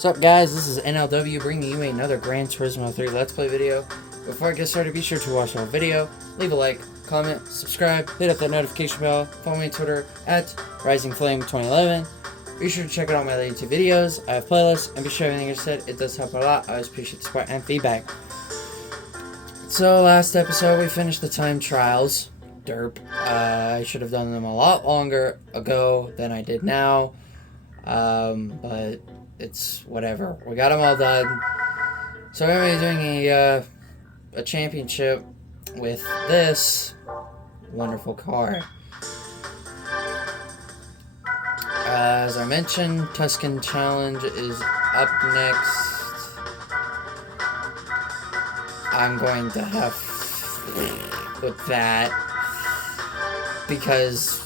What's up guys, this is NLW bringing you another Gran Turismo 3 Let's Play video. Before I get started, be sure to watch the whole video, leave a like, comment, subscribe, hit up that notification bell, follow me on Twitter at RisingFlame2011. Be sure to check out all my other YouTube videos, I have playlists, and be sure everything I said, it does help a lot. I always appreciate the support and feedback. So last episode we finished the time trials. Derp. I should have done them a lot longer ago than I did now. But it's whatever. We got them all done. So we're going to be doing a championship with this wonderful car. As I mentioned, Tuscan Challenge is up next. I'm going to have with that because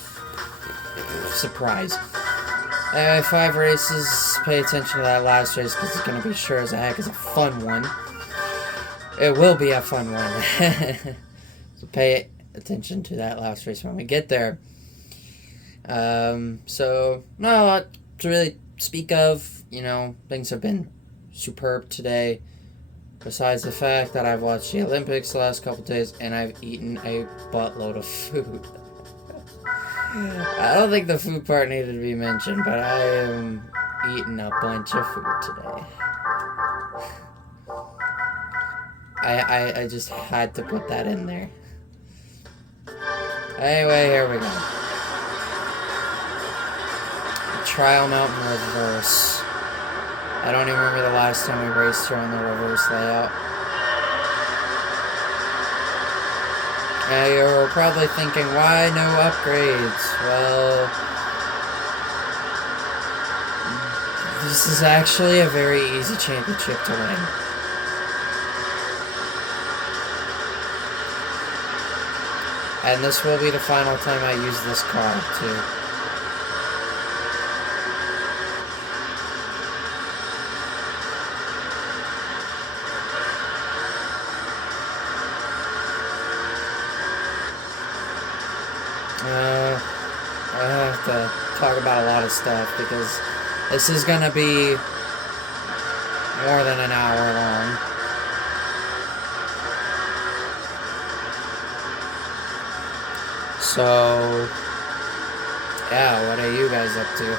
surprise. Anyway, 5 races. Pay attention to that last race because it's going to be sure as heck is a fun one. It will be a fun one. So pay attention to that last race when we get there. So not a lot to really speak of. You know, things have been superb today. Besides the fact that I've watched the Olympics the last couple days and I've eaten a buttload of food. I don't think the food part needed to be mentioned, but I am eating a bunch of food today. I just had to put that in there. Anyway, here we go. Trial Mountain Reverse. I don't even remember the last time we raced here on the reverse layout. Now you're probably thinking, why no upgrades? Well, this is actually a very easy championship to win. And this will be the final time I use this car, too. I have to talk about a lot of stuff because this is gonna be more than an hour long. So, yeah, what are you guys up to?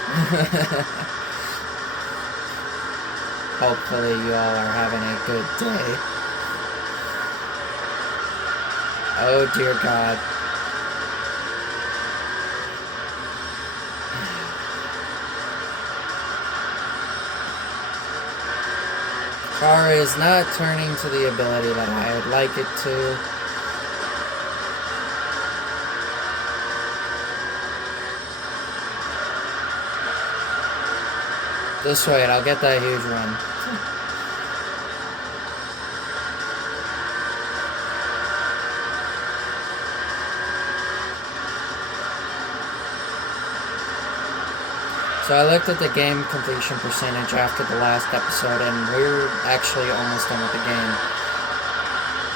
Hopefully you all are having a good day. Oh dear God. Car is not turning to the ability that I would like it to. Just wait, I'll get that huge run. So I looked at the game completion percentage after the last episode, and we're actually almost done with the game.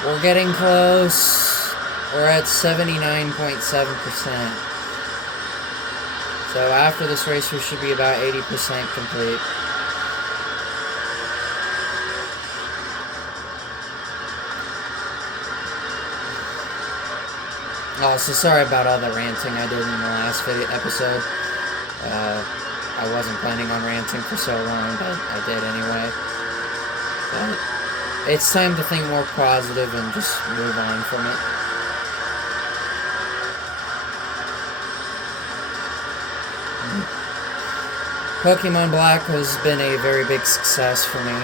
We're getting close. We're at 79.7%. So after this race, we should be about 80% complete. Also, sorry about all the ranting I did in the last episode. I wasn't planning on ranting for so long, but I did anyway. But it's time to think more positive and just move on from it. Pokemon Black has been a very big success for me.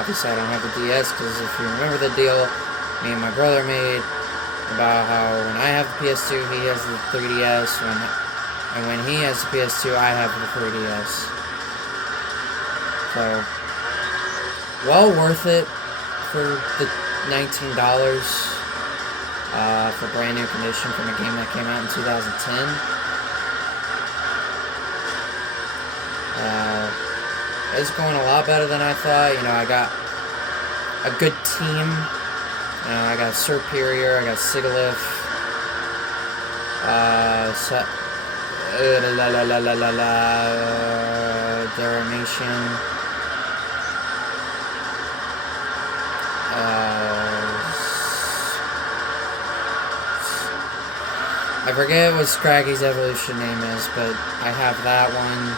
Obviously I don't have the DS, because if you remember the deal me and my brother made about how when I have the PS2, he has the 3DS, and when he has the PS2, I have the 3DS. So, well worth it for the $19 for brand new condition from a game that came out in 2010. It's going a lot better than I thought. You know, I got a good team. You know, I got Superior, I got Sigalith, Dermation, I forget what Scraggy's evolution name is, but I have that one.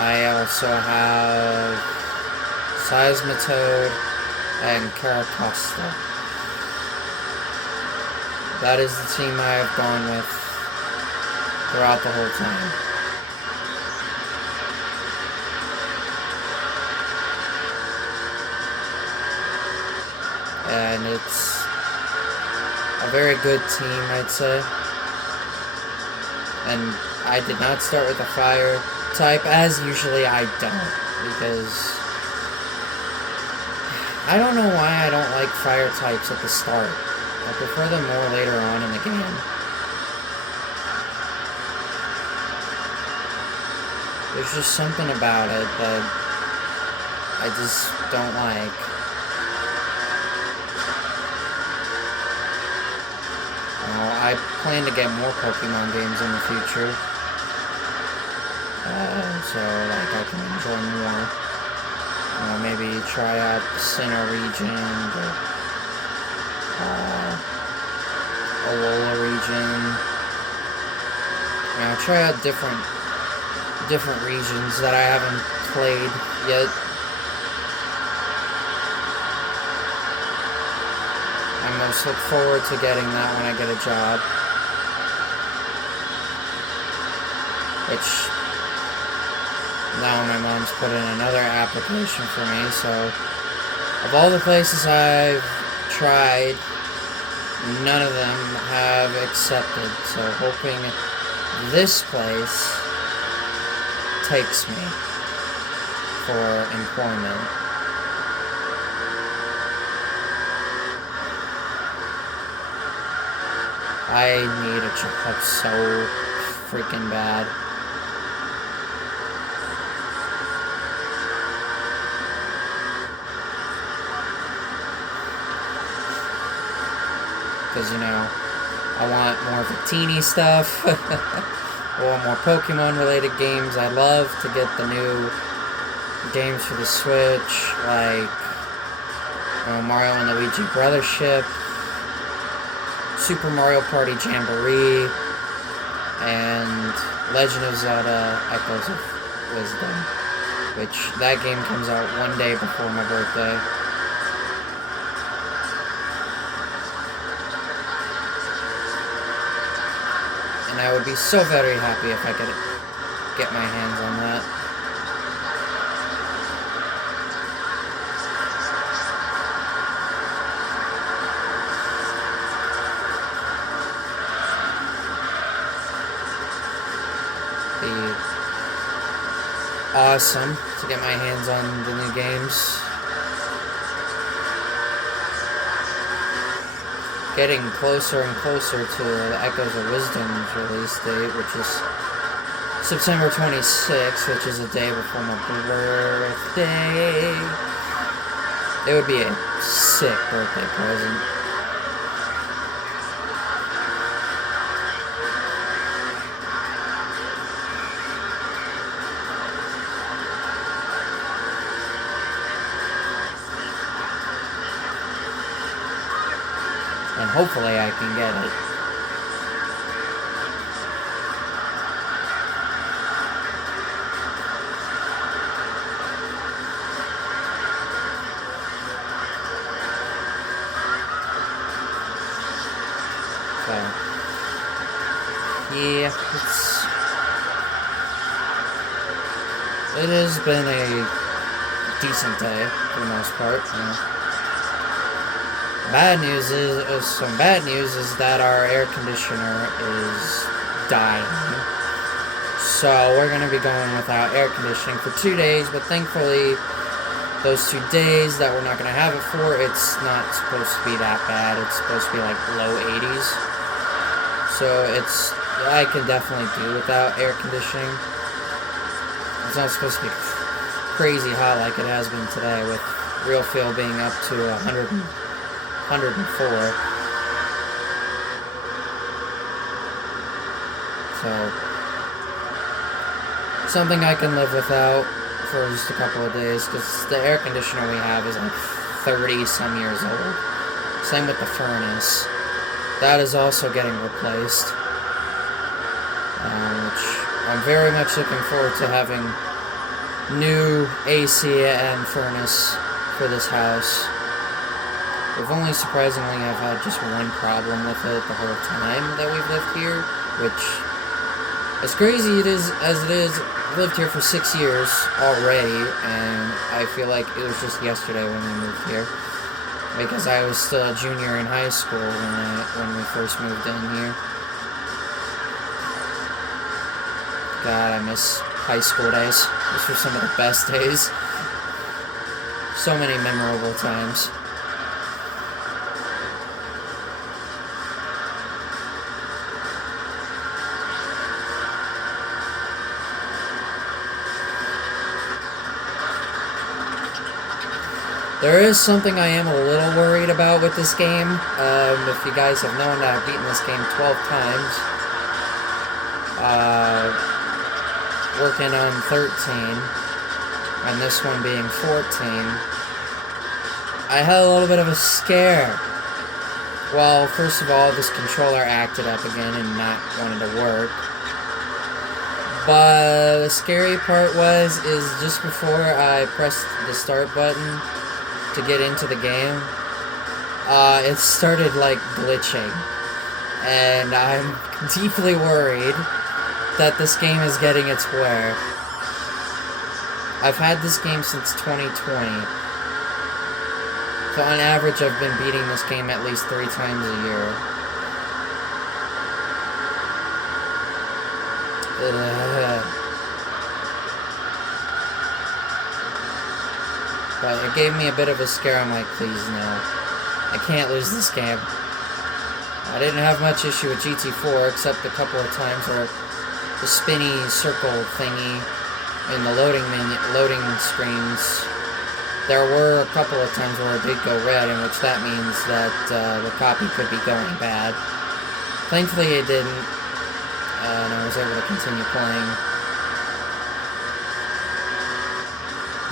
I also have Seismitoad and Caracosta. That is the team I have gone with throughout the whole time. And it's a very good team, I'd say. And I did not start with a fire type, as usually I don't, because I don't know why I don't like fire types at the start. I prefer them more later on in the game. There's just something about it that I just don't like. I plan to get more Pokemon games in the future. So like I can enjoy more. Maybe try out the Sinnoh region, or Alola region. Try out different regions that I haven't played yet. I most look forward to getting that when I get a job. Which, now my mom's put in another application for me, so of all the places I've tried, none of them have accepted, so hoping this place takes me for employment. I need a job so freaking bad. Because, I want more Victini stuff. I want more Pokemon-related games. I'd love to get the new games for the Switch, like Mario and Luigi Brothership, Super Mario Party Jamboree, and Legend of Zelda Echoes of Wisdom, which that game comes out one day before my birthday. And I would be so very happy if I could get my hands on that. Be awesome to get my hands on the new games. Getting closer and closer to the Echoes of Wisdom's release date, which is September 26th, which is a day before my birthday. It would be a sick birthday present. And hopefully I can get it. So, yeah, it has been a decent day for the most part. Some bad news is that our air conditioner is dying. So we're going to be going without air conditioning for 2 days, but thankfully those 2 days that we're not going to have it for, it's not supposed to be that bad. It's supposed to be like low 80s. So I can definitely do without air conditioning. It's not supposed to be crazy hot like it has been today, with real feel being up to 104. So, something I can live without for just a couple of days, because the air conditioner we have is like 30 some years old. Same with the furnace. That is also getting replaced. Which I'm very much looking forward to having new AC and furnace for this house. We've only surprisingly have had just one problem with it the whole time that we've lived here, which, as crazy it is as it is, I've lived here for 6 years already, and I feel like it was just yesterday when we moved here, because I was still a junior in high school when we first moved in here. God, I miss high school days. Those were some of the best days. So many memorable times. There is something I am a little worried about with this game. If you guys have known, I've beaten this game 12 times. Working on 13, and this one being 14. I had a little bit of a scare. Well, first of all, this controller acted up again and not wanted to work. But the scary part is just before I pressed the start button to get into the game, it started like glitching, and I'm deeply worried that this game is getting its wear. I've had this game since 2020, so on average I've been beating this game at least 3 times a year. But it gave me a bit of a scare. I'm like, please no. I can't lose this game. I didn't have much issue with GT4, except a couple of times where the spinny circle thingy in the loading screens, there were a couple of times where it did go red, in which that means that the copy could be going bad. Thankfully it didn't, and I was able to continue playing.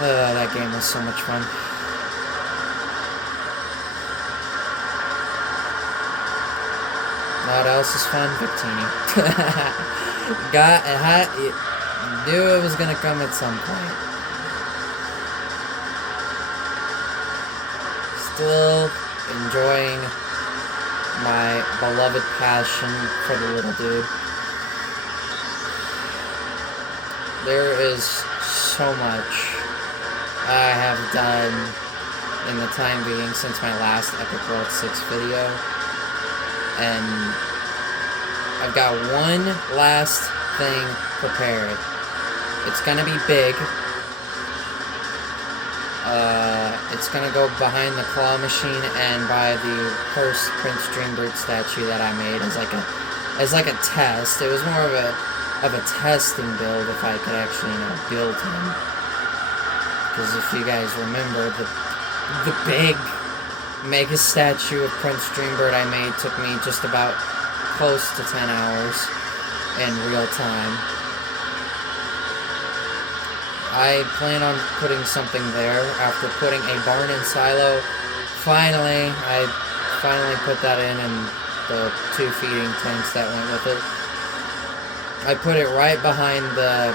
That game was so much fun. What else is fun? Victini. Knew it was gonna come at some point. Still enjoying my beloved passion for the little dude. There is so much I have done in the time being since my last Epic World 6 video, and I've got one last thing prepared. It's gonna be big. It's gonna go behind the claw machine and by the first Prince Dreambird statue that I made as like a test. It was more of a testing build if I could actually, build him. Because if you guys remember, the big mega statue of Prince Dreambird I made took me just about close to 10 hours in real time. I plan on putting something there after putting a barn and silo. I finally put that in, and the 2 feeding tanks that went with it. I put it right behind the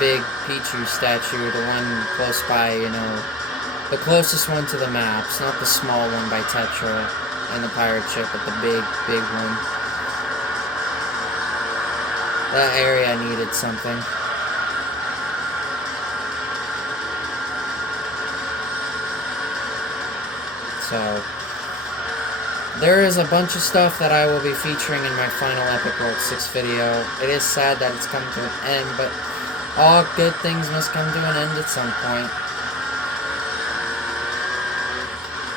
big Pichu statue, the one close by, the closest one to the maps, not the small one by Tetra and the pirate ship, but the big one. That area needed something. So, there is a bunch of stuff that I will be featuring in my final Epic World 6 video. It is sad that it's come to an end, but all good things must come to an end at some point.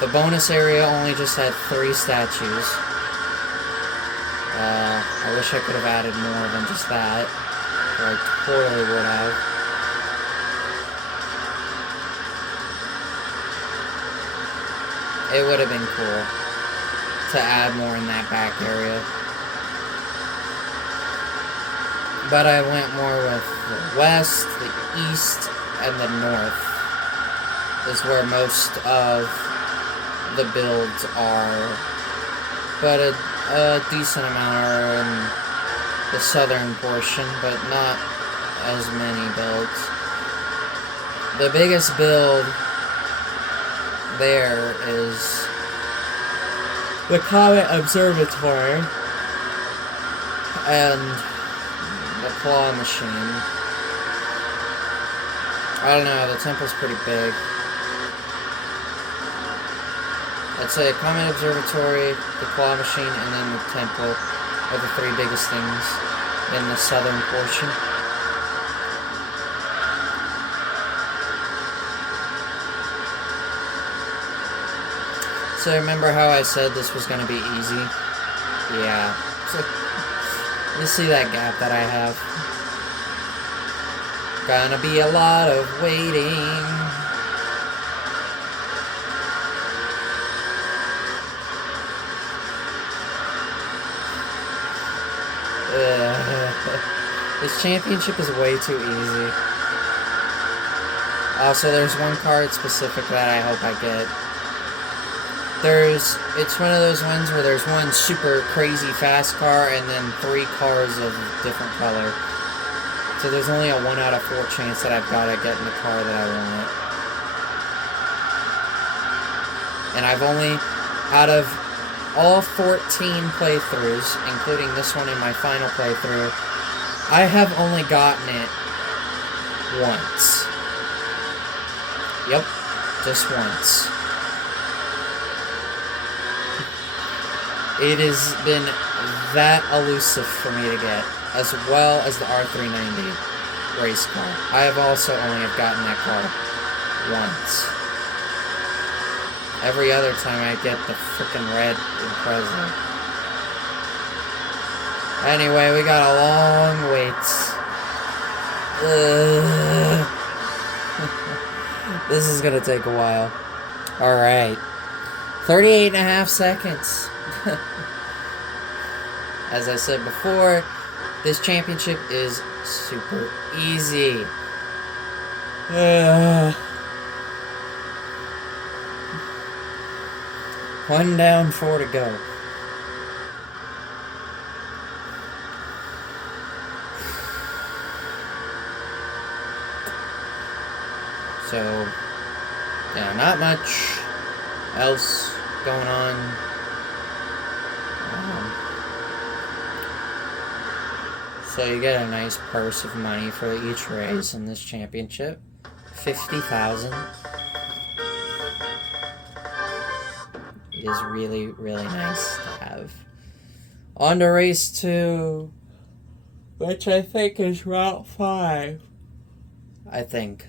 The bonus area only just had 3 statues. I wish I could have added more than just that. Or I totally would have. It would have been cool to add more in that back area. But I went more with the west, the east, and the north. Is where most of the builds are, but a decent amount are in the southern portion, but not as many builds. The biggest build there is the Comet Observatory and the claw machine. I don't know, the temple's pretty big. I'd say Comet Observatory, the claw machine, and then the temple are the three biggest things in the southern portion. So remember how I said this was going to be easy? Yeah. So, you see that gap that I have? Gonna be a lot of waiting. This championship is way too easy. Also, there's one card specific that I hope I get. It's one of those ones where there's one super crazy fast car and then 3 cars of different color. So there's only a 1 out of 4 chance that I've got to get in the car that I want. And I've only, out of all 14 playthroughs, including this one in my final playthrough, I have only gotten it once. Yep, just once. It has been that elusive for me to get, as well as the R390 race car. I have also only gotten that car once. Every other time I get the frickin' red Impreza. Anyway, we got a long wait. This is gonna take a while. Alright. 38.5 seconds. As I said before, this championship is super easy. One down, 4 to go. So, yeah, not much else going on. So you get a nice purse of money for each race in this championship. 50,000. It is really, really nice to have. On to race 2, which I think is Route 5. I think.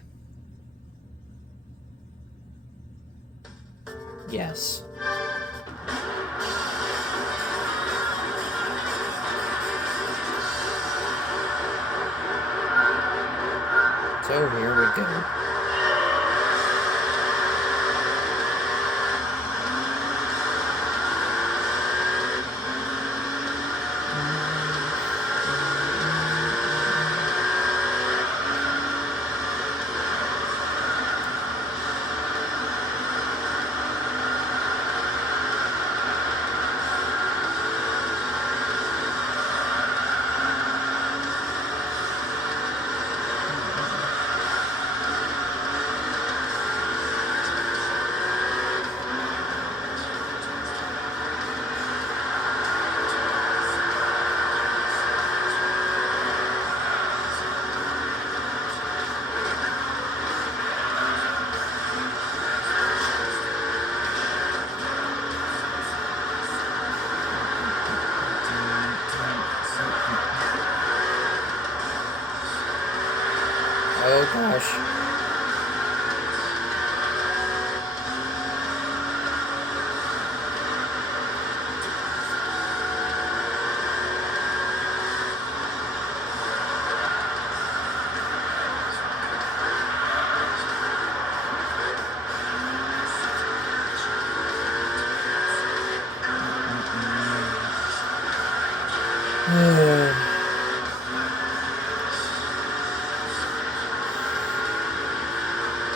Yes. So here we go. Oh gosh.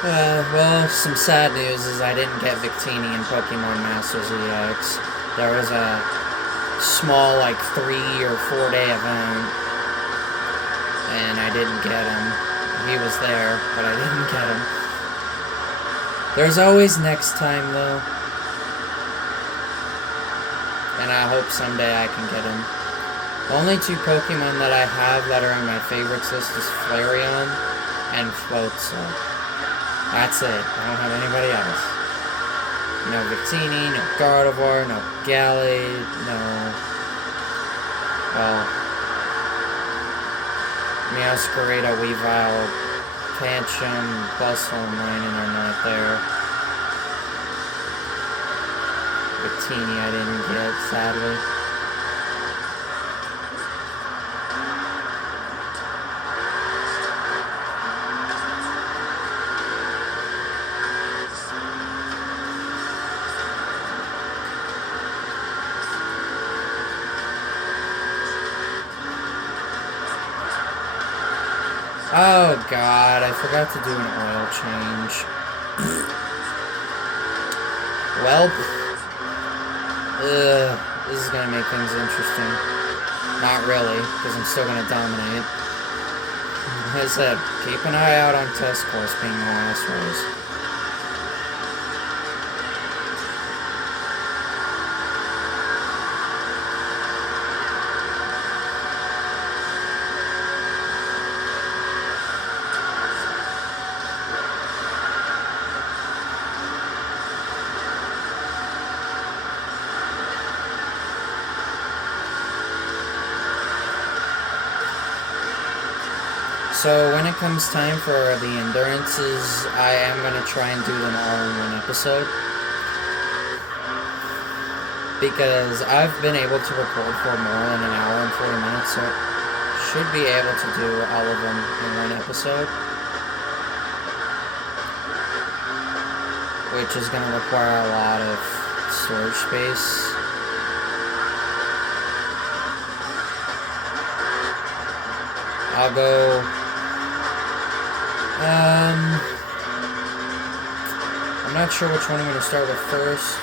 Well, some sad news is I didn't get Victini in Pokemon Masters EX. There was a small, like, 3 or 4 day event, and I didn't get him. He was there, but I didn't get him. There's always next time, though. And I hope someday I can get him. The only 2 Pokemon that I have that are on my favorites list is Flareon and Floatzel. That's it. I don't have anybody else. No Victini, no Gardevoir, no Gallade, no... Well... Meowscarada, Weavile, Pancham, Bustle, and Linen are not there. Victini I didn't get, sadly. Oh god, I forgot to do an oil change. Well, this is gonna make things interesting. Not really, because I'm still gonna dominate. Like I said, keep an eye out on test course being the last race. So when it comes time for the endurances, I am going to try and do them all in one episode. Because I've been able to record for more than an hour and 40 minutes, so should be able to do all of them in one episode. Which is going to require a lot of storage space. I'll go... I'm not sure which one I'm going to start with first.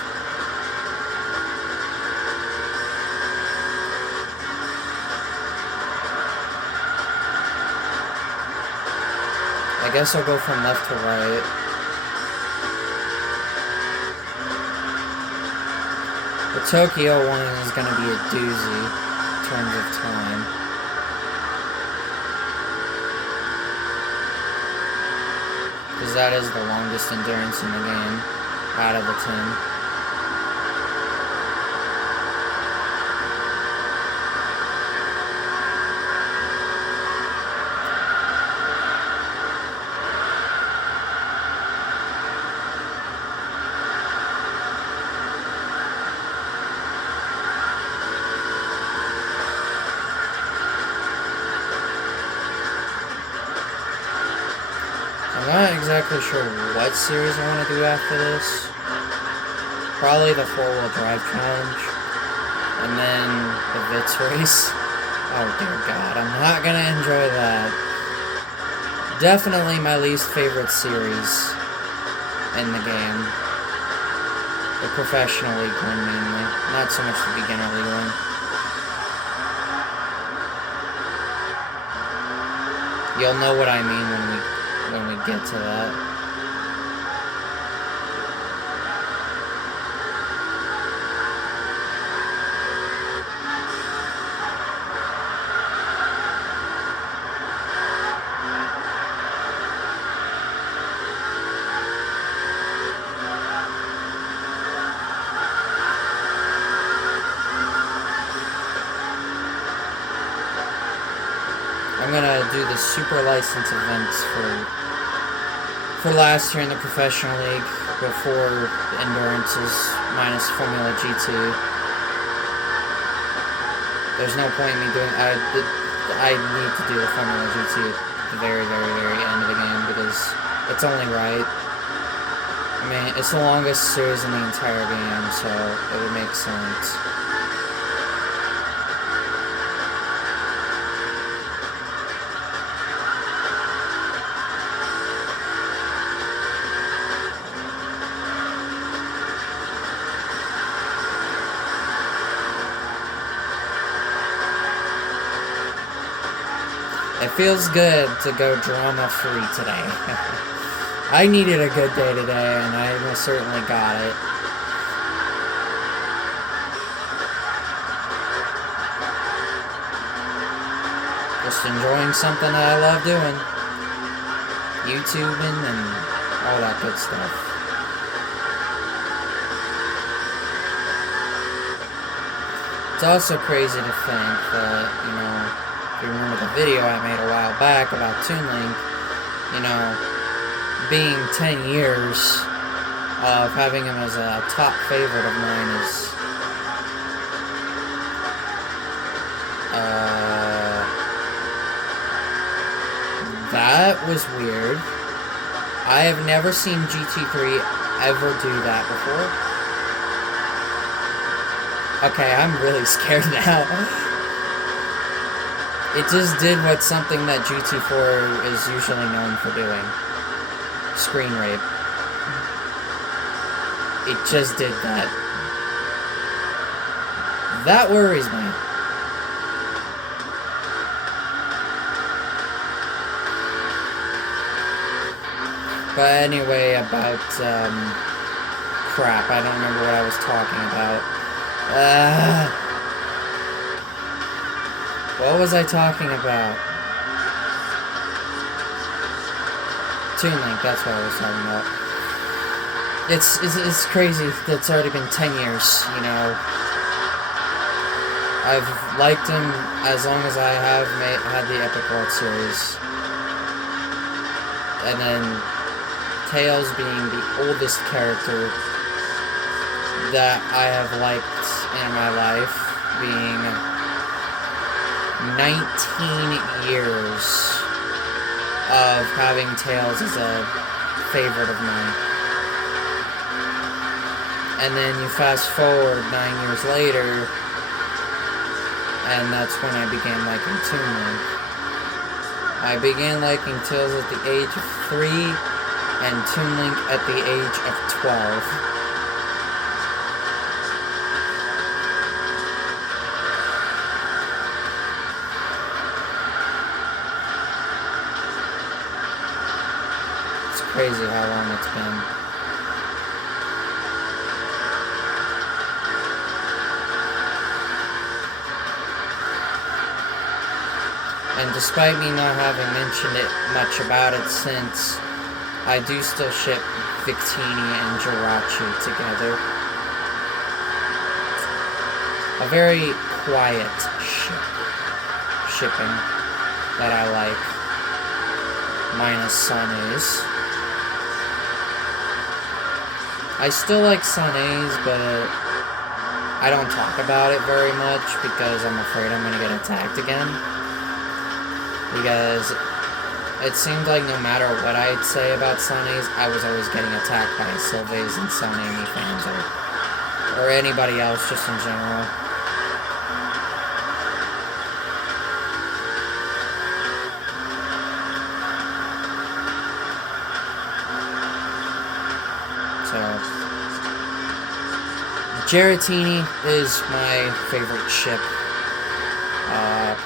I guess I'll go from left to right. The Tokyo one is going to be a doozy in terms of time. Because that is the longest endurance in the game, out of the 10. I'm not exactly sure what series I want to do after this. Probably the 4-wheel drive challenge. And then the Vitz race. Oh dear god, I'm not gonna enjoy that. Definitely my least favorite series in the game. The professional league one mainly. Not so much the beginner league one. You'll know what I mean when we get to that. I'm gonna do the super license events for last year in the professional league before the endurances minus Formula GT. There's no point in me doing. I need to do the Formula GT at the very, very, very end of the game because it's only right. I mean, it's the longest series in the entire game, so it would make sense. It feels good to go drama-free today. I needed a good day today, and I most certainly got it. Just enjoying something that I love doing. YouTubing and all that good stuff. It's also crazy to think that, you know, if you remember the video I made a while back about TuneLink, you know, being 10 years of having him as a top favorite of mine is that was weird. I have never seen GT3 ever do that before. Okay, I'm really scared now. It just did what something that GT4 is usually known for doing. Screen rape. It just did that. That worries me. But anyway, about, crap, I don't remember what I was talking about. What was I talking about? TuneLink, that's what I was talking about. It's crazy that it's already been 10 years, you know. I've liked him as long as I have had the Epic World Series. And then Tails being the oldest character that I have liked in my life, being 19 years of having Tails as a favorite of mine. And then you fast forward 9 years later, and that's when I began liking TuneLink. I began liking Tails at the age of 3, and TuneLink at the age of 12. It's crazy how long it's been. And despite me not having mentioned it much about it since, I do still ship Victini and Jirachi together. A very quiet shipping that I like, minus Sane's. I still like Sane's, but I don't talk about it very much because I'm afraid I'm going to get attacked again. Because it seemed like no matter what I'd say about Sane's, I was always getting attacked by Sylvays and Sane fans, or anybody else just in general. So, Giratini is my favorite ship,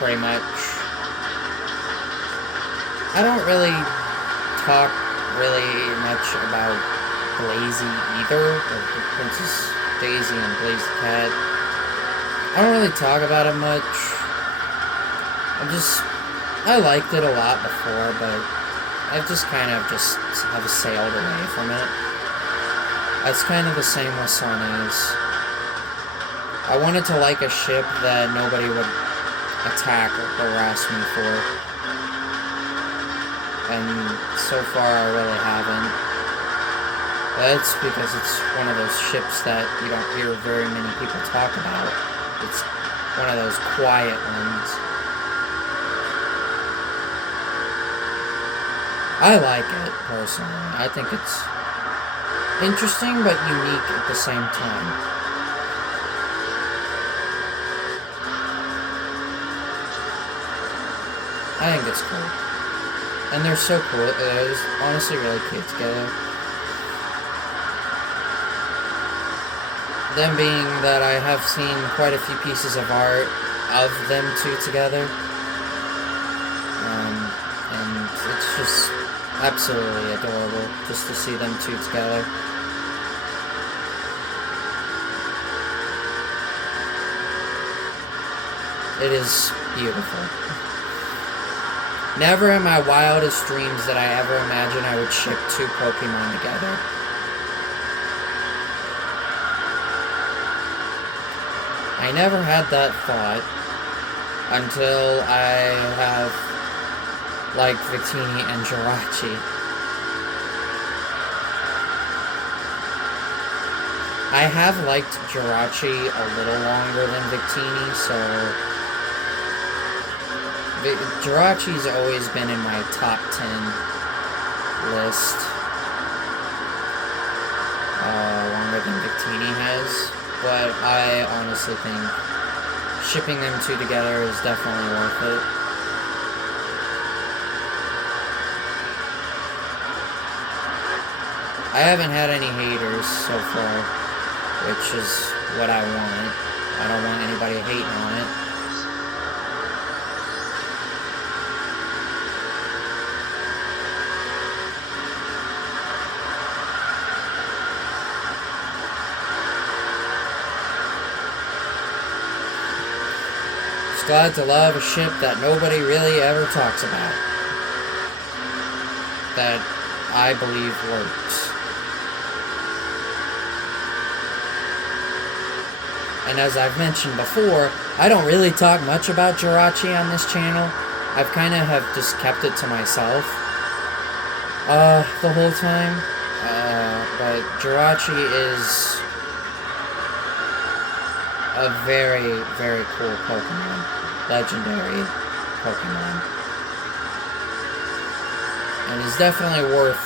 pretty much. I don't really talk really much about Blazy either, or Princess Daisy and Blaze the Cat. I don't really talk about it much. I liked it a lot before, but I've just kind of have sailed away from it. It's kind of the same with Sane's. I wanted to like a ship that nobody would attack or harass me for. And so far, I really haven't. That's because it's one of those ships that you don't hear very many people talk about. It's one of those quiet ones. I like it, personally. I think it's interesting but unique at the same time. I think it's cool. And they're so cool. They're just honestly really cute together. Them being that I have seen quite a few pieces of art of them two together. Absolutely adorable just to see them two together. It is beautiful. Never in my wildest dreams did I ever imagine I would ship two Pokemon together. I never had that thought until I have liked Victini and Jirachi. I have liked Jirachi a little longer than Victini, so Jirachi's always been in my top 10 list, longer than Victini has, but I honestly think shipping them two together is definitely worth it. I haven't had any haters so far, which is what I want. I don't want anybody hating on it. Just glad to love a ship that nobody really ever talks about. That I believe works. And as I've mentioned before, I don't really talk much about Jirachi on this channel. I've kind of have just kept it to myself the whole time. But Jirachi is a very, very cool Pokemon. Legendary Pokemon. And is definitely worth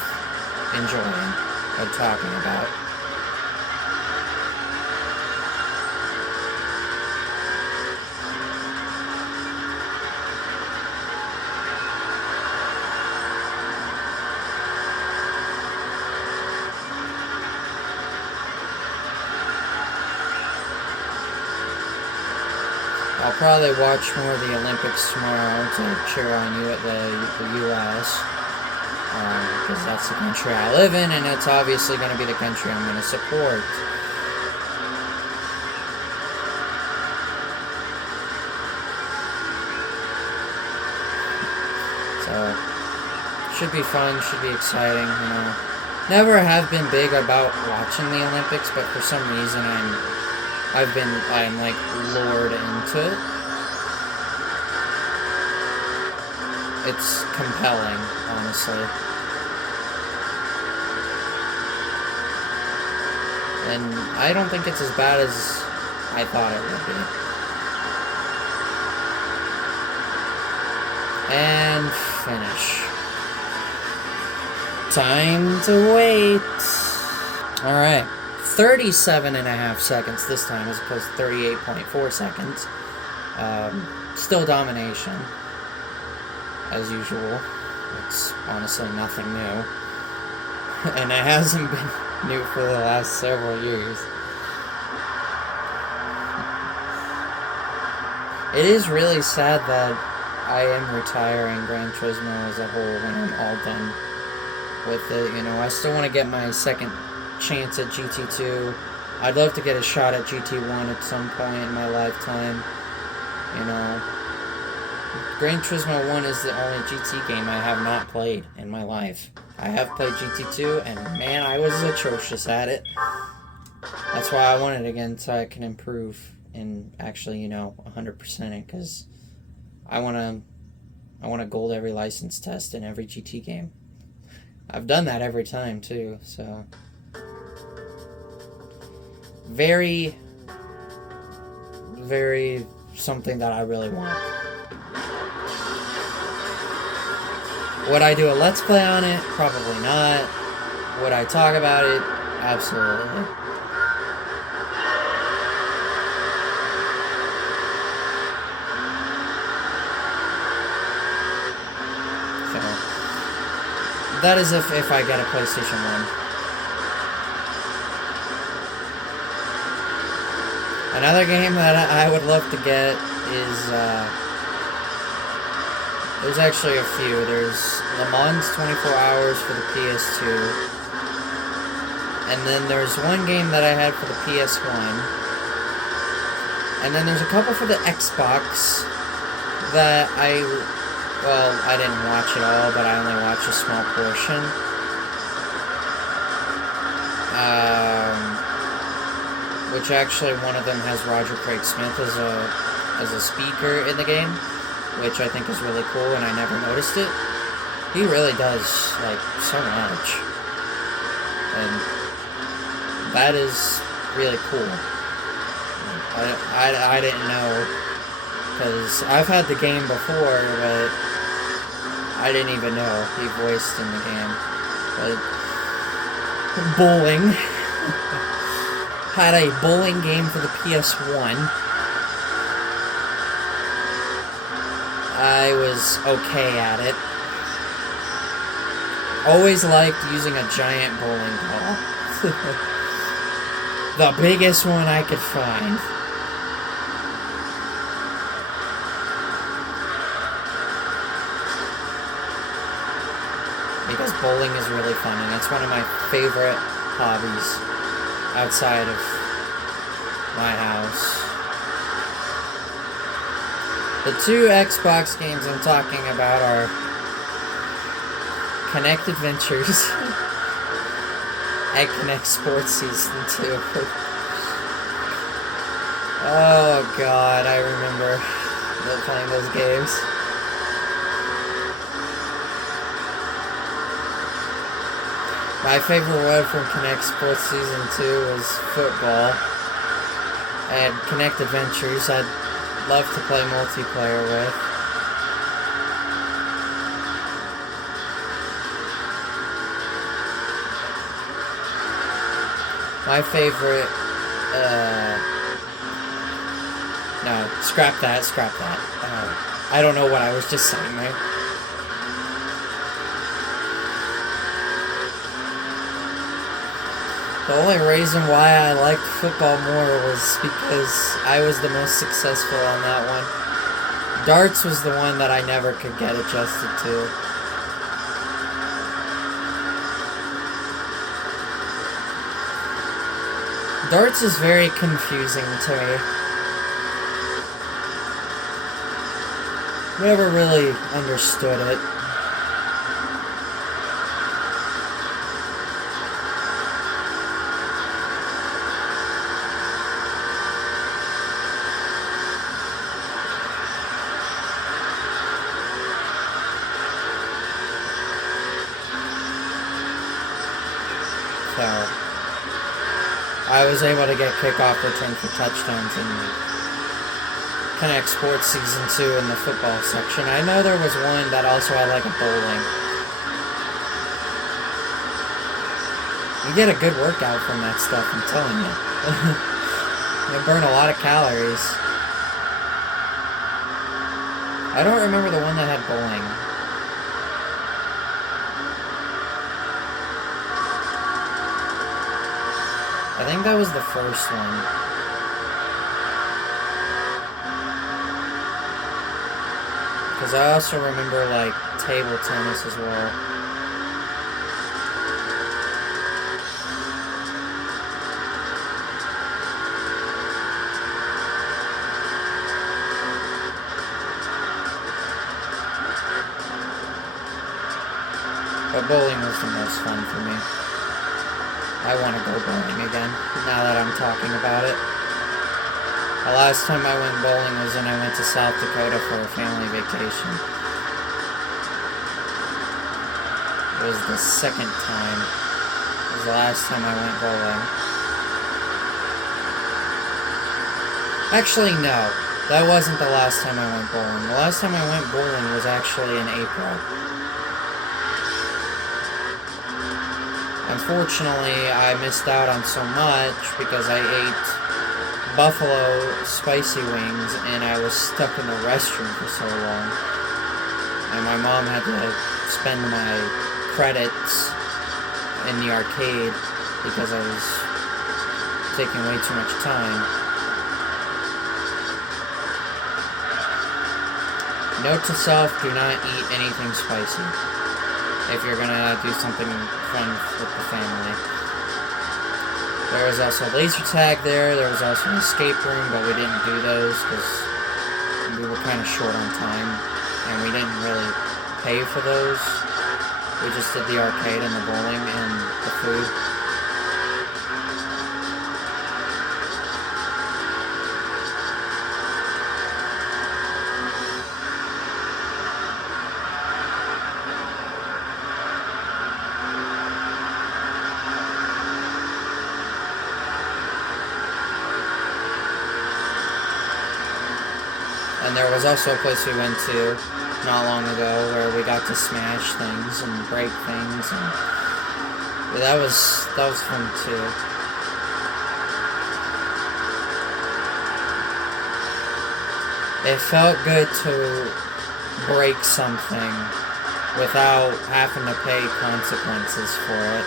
enjoying and talking about. I'll probably watch more of the Olympics tomorrow to cheer on you at the U.S. Because that's the country I live in, and it's obviously going to be the country I'm going to support. So, should be fun, should be exciting, you know. Never have been big about watching the Olympics, but for some reason I'm like lured into it. It's compelling, honestly. And I don't think it's as bad as I thought it would be. And finish. Time to wait. Alright. 37.5 seconds this time as opposed to 38.4 seconds. Still domination. As usual. It's honestly nothing new. And it hasn't been new for the last several years. It is really sad that I am retiring Gran Turismo as a whole when I'm all done with it. You know, I still want to get my second chance at GT2. I'd love to get a shot at GT1 at some point in my lifetime. You know, Gran Turismo 1 is the only GT game I have not played in my life. I have played GT2, and man, I was atrocious at it. That's why I want it again, so I can improve and actually, you know, 100% it, because I want to gold every license test in every GT game. I've done that every time, too, so very, very something that I really want. Would I do a Let's Play on it? Probably not. Would I talk about it? Absolutely. So, that is if I get a PlayStation 1. Another game that I would love to get is There's actually a few. There's Le Mans 24 Hours for the PS2. And then there's one game that I had for the PS1. And then there's a couple for the Xbox that I didn't watch it all, but I only watched a small portion. Which actually one of them has Roger Craig Smith as a speaker in the game, which I think is really cool, and I never noticed it. He really does, like, so much. And that is really cool. I didn't know, because I've had the game before, but I didn't even know he voiced in the game. But bowling. Had a bowling game for the PS1. I was okay at it. Always liked using a giant bowling ball. The biggest one I could find. Because bowling is really fun, and it's one of my favorite hobbies outside of my house. The two Xbox games I'm talking about are Kinect Adventures and Kinect Sports Season 2. Oh god, I remember playing those games. My favorite one from Kinect Sports Season 2 was football. And Kinect Adventures, I'd love to play multiplayer with. My favorite, no, scrap that. I don't know what I was just saying there. The only reason why I liked football more was because I was the most successful on that one. Darts was the one that I never could get adjusted to. Darts is very confusing to me. Never really understood it. So, I was able to get kickoff return for touchdowns in Kinect Sports Season 2 in the football section. I know there was one that also had like a bowling. You get a good workout from that stuff, I'm telling you. You burn a lot of calories. I don't remember the one that had bowling. I think that was the first one. Because I also remember, like, table tennis as well. But bowling was the most fun for me. I want to go bowling again, now that I'm talking about it. The last time I went bowling was when I went to South Dakota for a family vacation. It was the second time. It was the last time I went bowling. Actually, no. That wasn't the last time I went bowling. The last time I went bowling was actually in April. Unfortunately, I missed out on so much because I ate buffalo spicy wings and I was stuck in the restroom for so long. And my mom had to spend my credits in the arcade because I was taking way too much time. Note to self, do not eat anything spicy if you're gonna do something fun with the family. There was also a laser tag there. There was also an escape room, but we didn't do those because we were kind of short on time, and we didn't really pay for those. We just did the arcade and the bowling and the food. And there was also a place we went to not long ago where we got to smash things and break things, and yeah, that was fun too. It felt good to break something without having to pay consequences for it.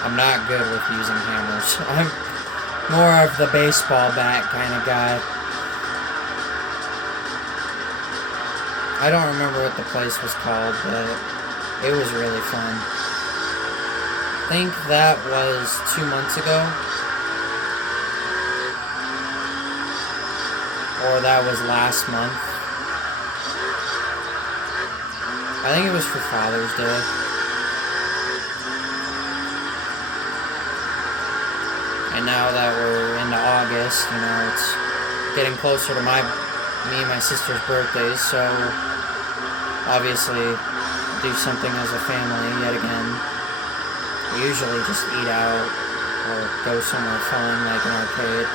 I'm not good with using hammers. I'm more of the baseball bat kind of guy. I don't remember what the place was called, but it was really fun. I think that was 2 months ago. Or that was last month. I think it was for Father's Day. And now that we're into August, you know, it's getting closer to me and my sister's birthdays, so obviously do something as a family yet again. We usually just eat out or go somewhere fun like an arcade.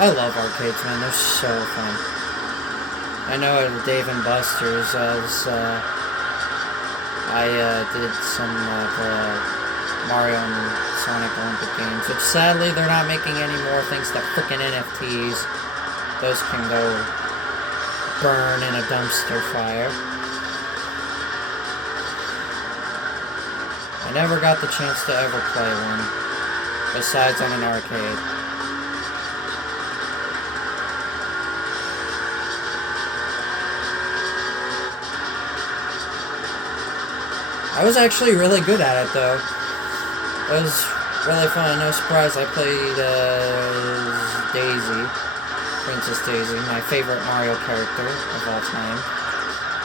I love arcades, man. They're so fun. I know at Dave & Buster's, I did some of Mario and Sonic Olympic games, which sadly they're not making any more thanks to frickin' NFTs. Those can go burn in a dumpster fire. I never got the chance to ever play one, besides on an arcade. I was actually really good at it, though. It was really fun. No surprise, I played as Daisy, Princess Daisy, my favorite Mario character of all time,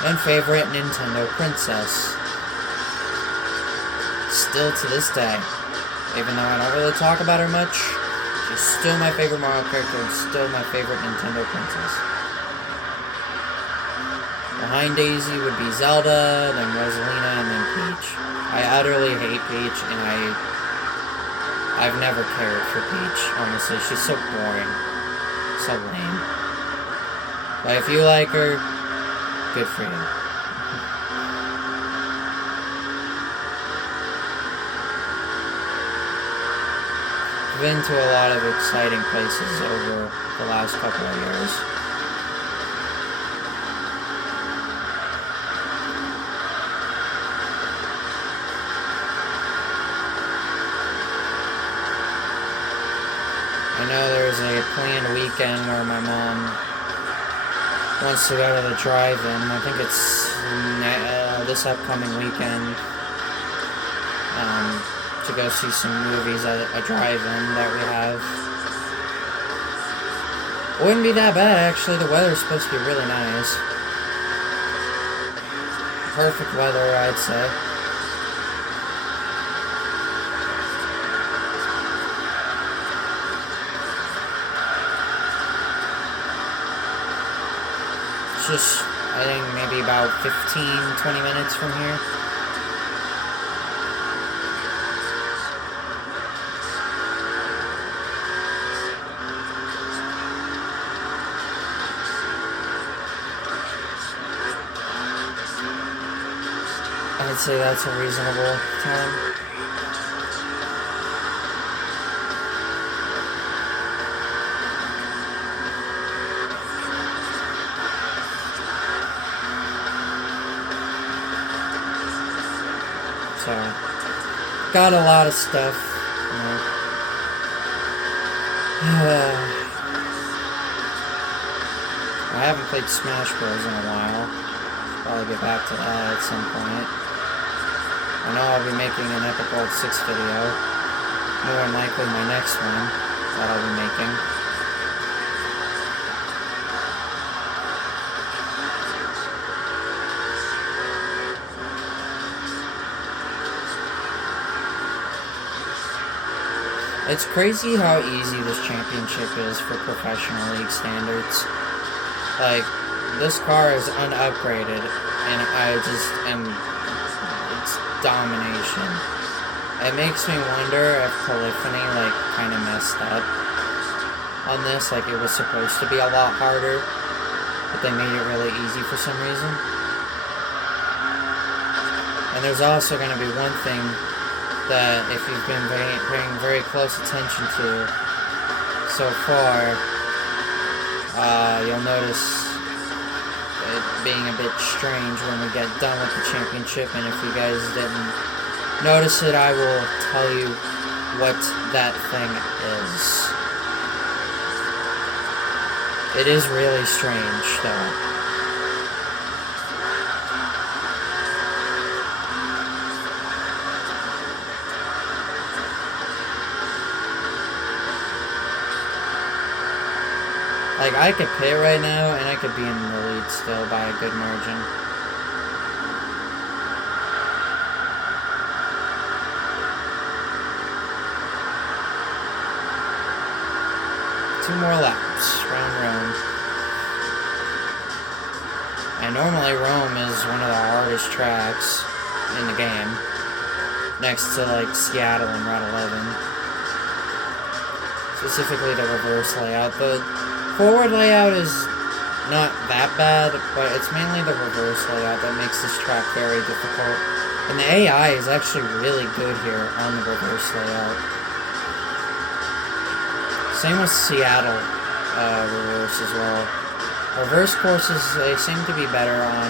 and favorite Nintendo princess. Still to this day. Even though I don't really talk about her much, she's still my favorite Mario character and still my favorite Nintendo princess. Behind Daisy would be Zelda, then Rosalina, and then Peach. I utterly hate Peach, and I've never cared for Peach, honestly. She's so boring. So lame. But if you like her, good for you. I've been to a lot of exciting places over the last couple of years. I know there's a planned weekend where my mom wants to go to the drive-in. I think it's this upcoming weekend to go see some movies at a drive-in that we have. It wouldn't be that bad, actually. The weather's supposed to be really nice. Perfect weather, I'd say. It's just, I think, maybe about 15-20 minutes from here. I'd say that's a reasonable time. So, got a lot of stuff, you know. I haven't played Smash Bros. In a while. Probably get back to that at some point. I know I'll be making an Epic World 6 video. More than likely my next one that I'll be making. It's crazy how easy this championship is for professional league standards. Like, this car is unupgraded, and I just am... It's domination. It makes me wonder if polyphony, like, kind of messed up on this. Like, it was supposed to be a lot harder, but they made it really easy for some reason. And there's also going to be one thing that if you've been paying very close attention to so far, you'll notice it being a bit strange when we get done with the championship. And if you guys didn't notice it, I will tell you what that thing is. It is really strange, though. Like, I could pit right now, and I could be in the lead still by a good margin. Two more laps, round Rome. And normally Rome is one of the hardest tracks in the game. Next to, like, Seattle and Route 11. Specifically the reverse layout. The forward layout is not that bad, but it's mainly the reverse layout that makes this track very difficult. And the AI is actually really good here on the reverse layout. Same with Seattle reverse as well. Reverse courses, they seem to be better on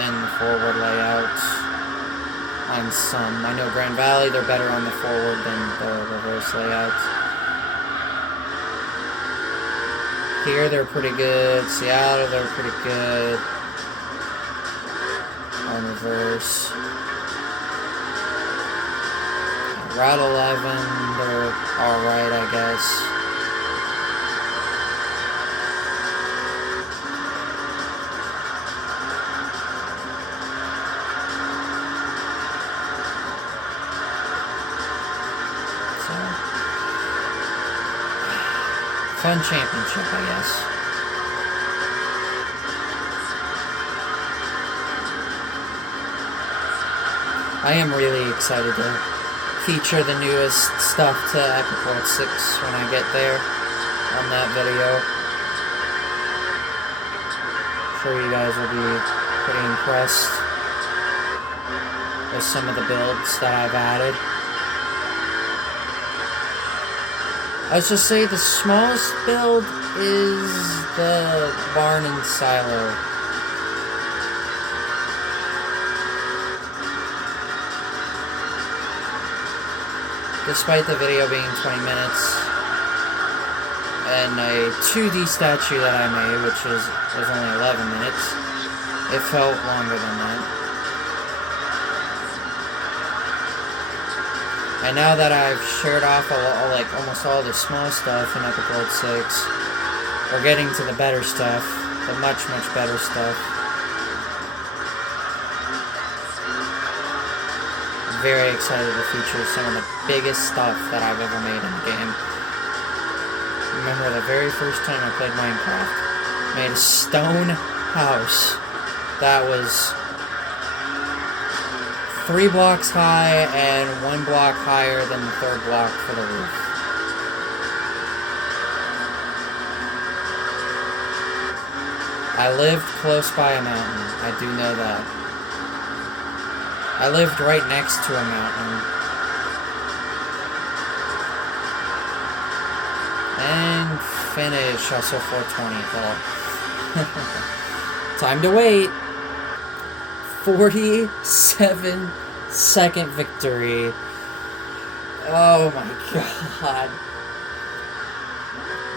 than the forward layouts on some. I know Grand Valley, they're better on the forward than the reverse layouts. Here, they're pretty good. Seattle, they're pretty good on reverse. Route 11, they're alright, I guess. Fun championship, I guess. I am really excited to feature the newest stuff to Epic World 6 when I get there on that video. I'm sure you guys will be pretty impressed with some of the builds that I've added. Let's just say the smallest build is the barn and silo. Despite the video being 20 minutes and a 2D statue that I made, which was only 11 minutes, it felt longer than that. And now that I've shared off like almost all the small stuff in Epic World 6, we're getting to the better stuff, the much, much better stuff. I'm very excited to feature some of the biggest stuff that I've ever made in the game. Remember the very first time I played Minecraft, I made a stone house that was 3 blocks high and 1 block higher than the 3rd block for the roof. I lived close by a mountain. I do know that. I lived right next to a mountain. And finish. Also 420 though. Time to wait. 47-second victory. Oh my god.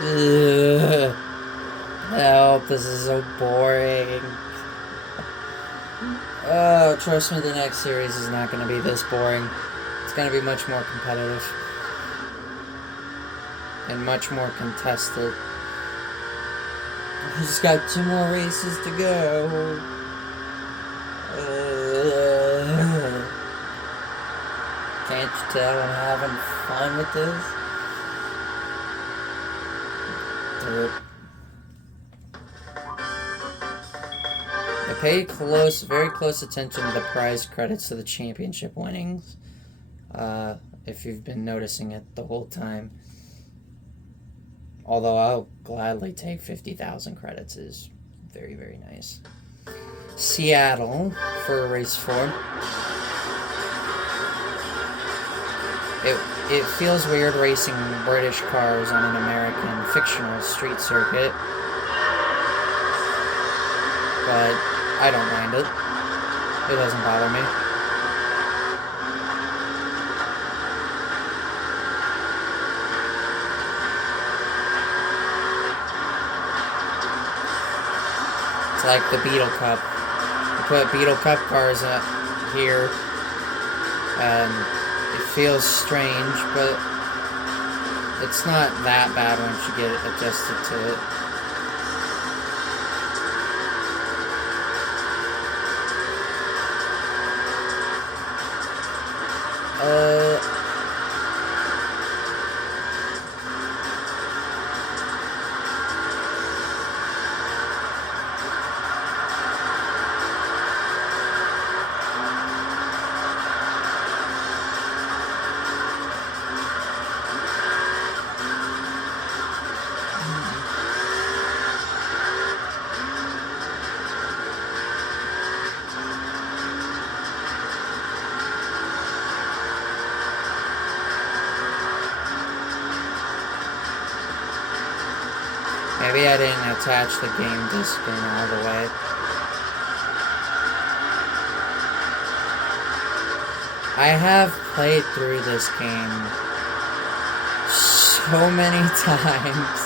Ugh. Help, this is so boring. Oh, trust me, the next series is not going to be this boring. It's going to be much more competitive. And much more contested. We just got 2 more races to go. Can't you tell I'm having fun with this? Do it. I pay very close attention to the prize credits to the championship winnings. If you've been noticing it the whole time. Although I'll gladly take 50,000 credits, is very, very nice. Seattle for race 4. It feels weird racing British cars on an American fictional street circuit. But I don't mind it. It doesn't bother me. It's like the Beetle Cup. You put Beetle Cup cars up here, and it feels strange, but it's not that bad once you get adjusted to it. Maybe I didn't attach the game disc in all the way. I have played through this game so many times.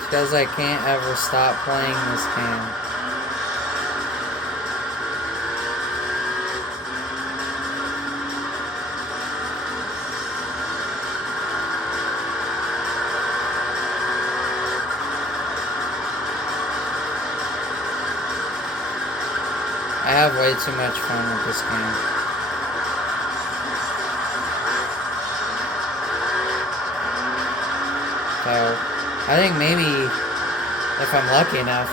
Because I can't ever stop playing this game. I have way too much fun with this game. So, I think maybe, if I'm lucky enough,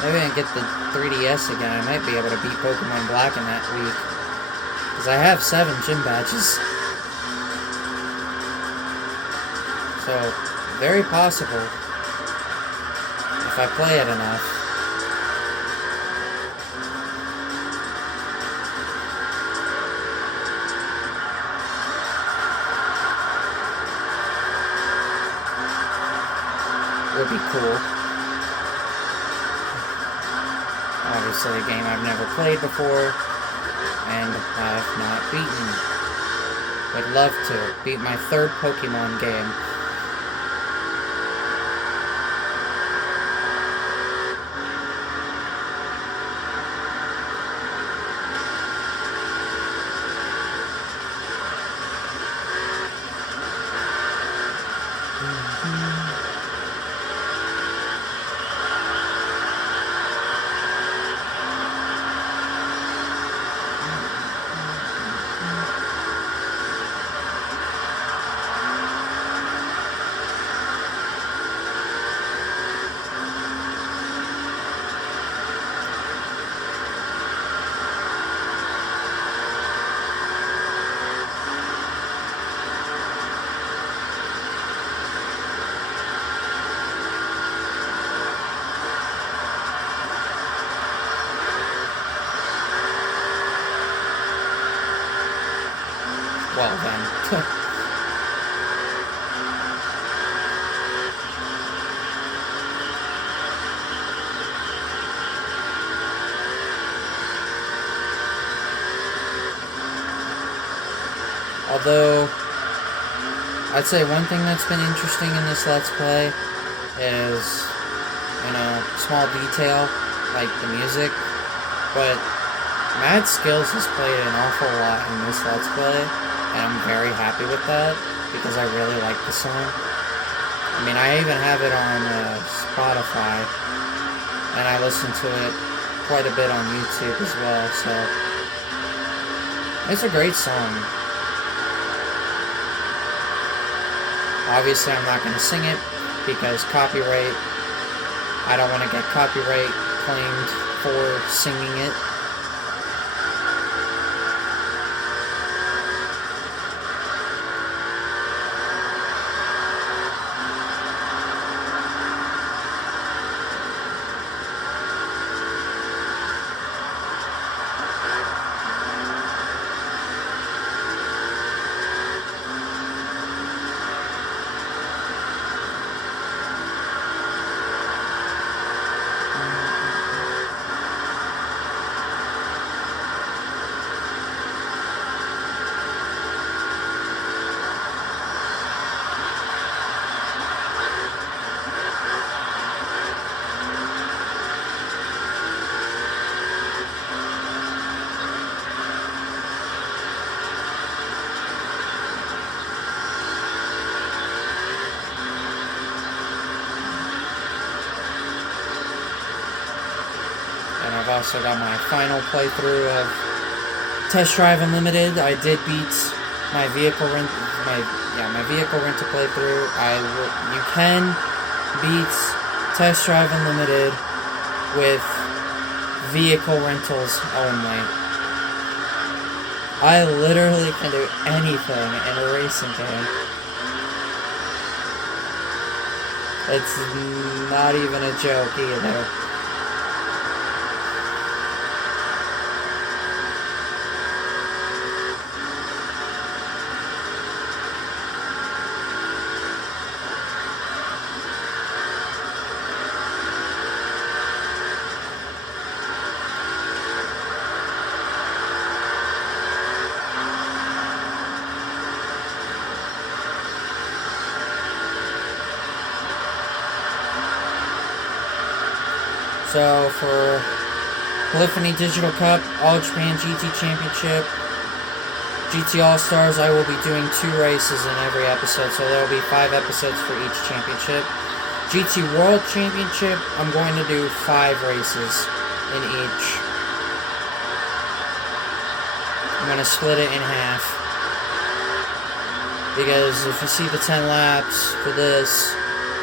maybe I can get the 3DS again. I might be able to beat Pokemon Black in that week. Because I have 7 gym badges. So, very possible, if I play it enough. Would be cool. Obviously, a game I've never played before and have not beaten. Would love to beat my 3rd Pokemon game. Although, I'd say one thing that's been interesting in this Let's Play is, small detail, like the music, but Mad Skills has played an awful lot in this Let's Play, and I'm very happy with that, because I really like the song. I mean, I even have it on Spotify, and I listen to it quite a bit on YouTube as well, so it's a great song. Obviously, I'm not going to sing it, because copyright, I don't want to get copyright claimed for singing it. And I've also got my final playthrough of Test Drive Unlimited. I did beat my vehicle rent, my vehicle rental playthrough. You can beat Test Drive Unlimited with vehicle rentals only. I literally can do anything in a racing game. It's not even a joke either. So for Polyphony Digital Cup, All Japan GT Championship, GT All Stars, I will be doing 2 races in every episode, so there will be 5 episodes for each championship. GT World Championship, I'm going to do 5 races in each. I'm going to split it in half, because if you see the 10 laps for this,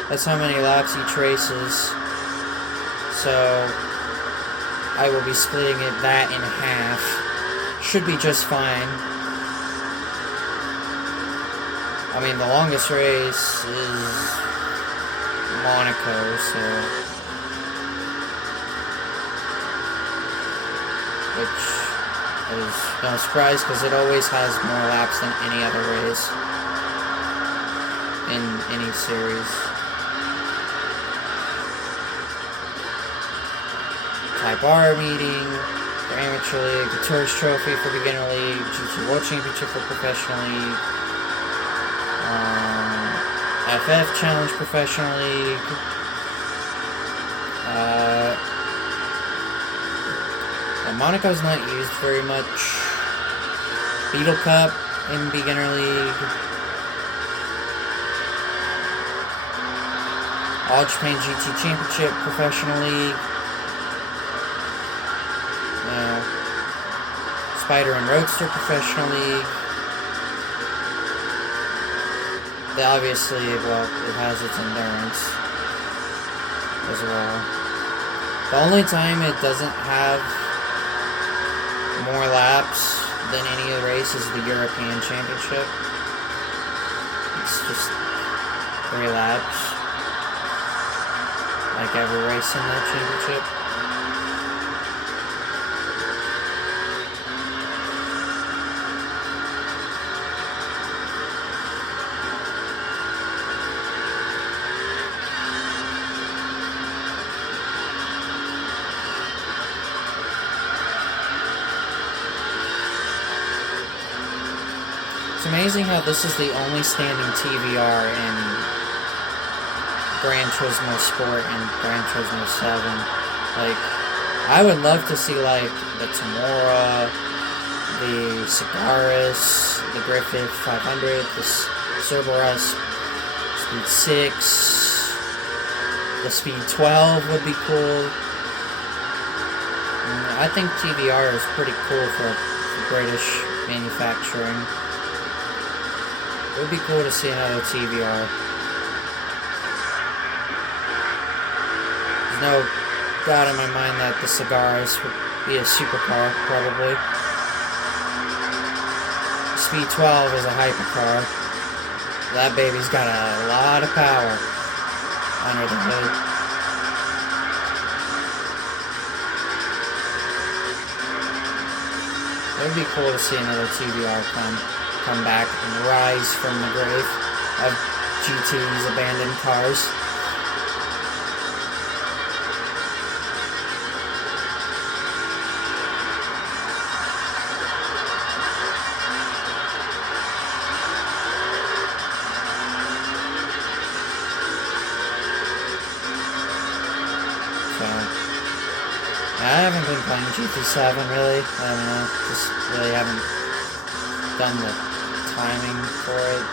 that's how many laps each race is. So, I will be splitting that in half. Should be just fine. I mean, the longest race is Monaco, so... which is no surprise, because it always has more laps than any other race in any series. Type R meeting, for Amateur League, the Tourist Trophy for Beginner League, GT World Championship for Professional League, FF Challenge Professional League, Monaco's not used very much, Beetle Cup in Beginner League, All Japan GT Championship Professional League, Spider and Roadster Professional League. Obviously, well, it has its endurance as well. The only time it doesn't have more laps than any other race is the European Championship. It's just 3 laps, like every race in that championship. So amazing how this is the only standing TVR in Gran Turismo Sport and Gran Turismo 7. Like, I would love to see, like, the Tamora, the Cigaris, the Griffith 500, the Cerberus Speed 6, the Speed 12 would be cool. I think TVR is pretty cool for British manufacturing. It would be cool to see another TVR. There's no doubt in my mind that the Cigaris would be a supercar, probably. Speed 12 is a hypercar. That baby's got a lot of power under the hood. It would be cool to see another TVR come back and rise from the grave of GT's abandoned cars. I haven't been playing GT7 really. I don't know, just really haven't done the timing for it.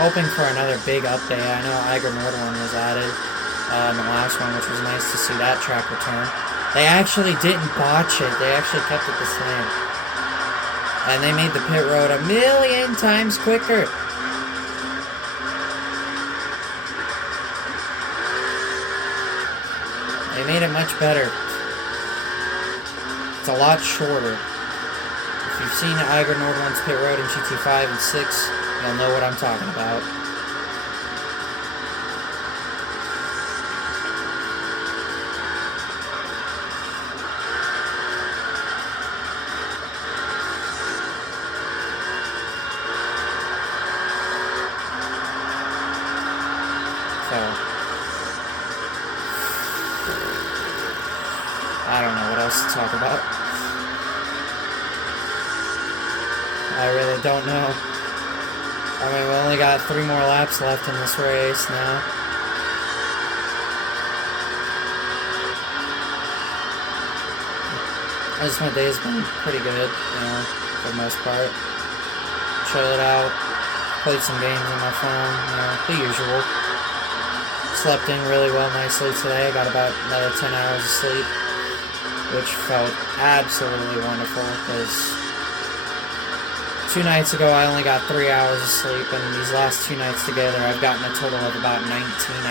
Hoping for another big update. I know Iger Nordland was added in the last one, which was nice to see that track return. They actually didn't botch it. They actually kept it the same. And they made the pit road a million times quicker. They made it much better. It's a lot shorter. If you've seen Iger Nordland's pit road in GT5 and 6, you'll know what I'm talking about. I don't know what else to talk about. I really don't know. I mean, we only got 3 more laps left in this race now. My day's been pretty good, you know, for the most part. Chilled out, played some games on my phone, you know, the usual. Slept in really well nicely today. I got about another 10 hours of sleep, which felt absolutely wonderful because 2 nights ago I only got 3 hours of sleep, and these last 2 nights together I've gotten a total of about 19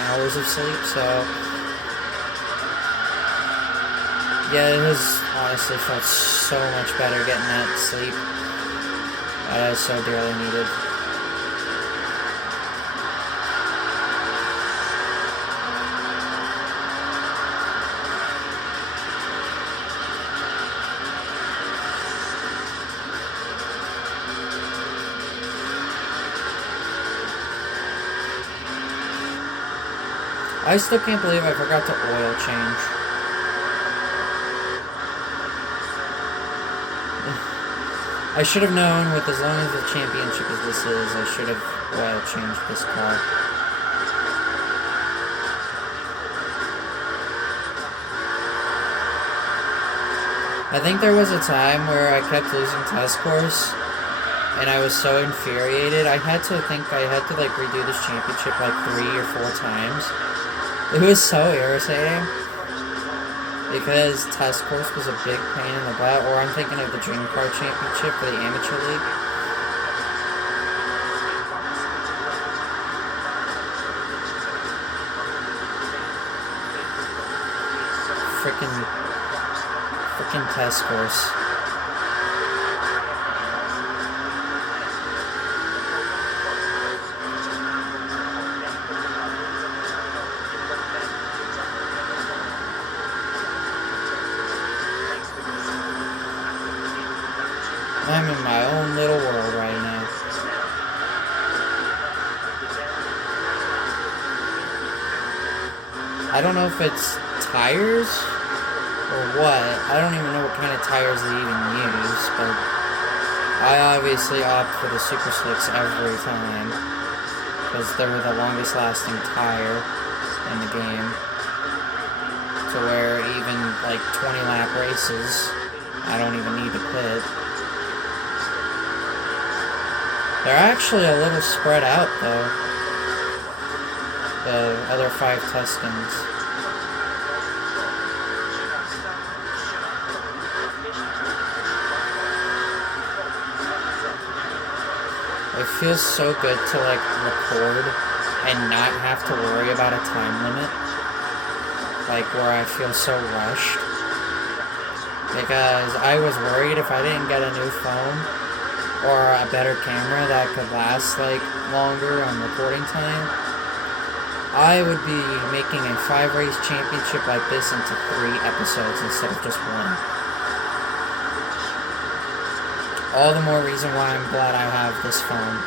hours of sleep, so yeah, it has honestly felt so much better getting that sleep that I so dearly needed. I still can't believe I forgot to oil change. I should have known, with as long as the championship as this is, I should have oil changed this car. I think there was a time where I kept losing test scores, and I was so infuriated. I had to like redo this championship like 3 or 4 times. It was so irritating because test course was a big pain in the butt. Or I'm thinking of the Dream Car Championship for the Amateur League. Frickin' test course. I'm in my own little world right now. I don't know if it's tires or what. I don't even know what kind of tires they even use, but I obviously opt for the Super Slicks every time, because they're the longest lasting tire in the game, to where even like 20 lap races, I don't even need to pit. They're actually a little spread out though, the other 5 Tuscans. It feels so good to like record and not have to worry about a time limit, like where I feel so rushed, because I was worried if I didn't get a new phone or a better camera that could last like longer on recording time, I would be making a 5-race championship like this into 3 episodes instead of just 1. All the more reason why I'm glad I have this phone.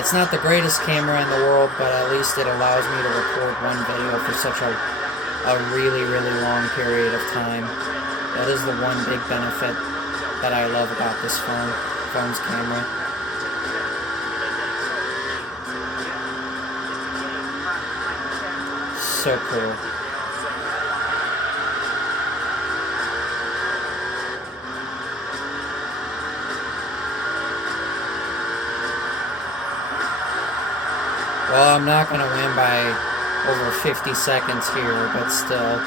It's not the greatest camera in the world, but at least it allows me to record one video for such a really, really long period of time. That is the one big benefit that I love about this phone's camera. So cool. Well, I'm not going to win by over 50 seconds here, but still.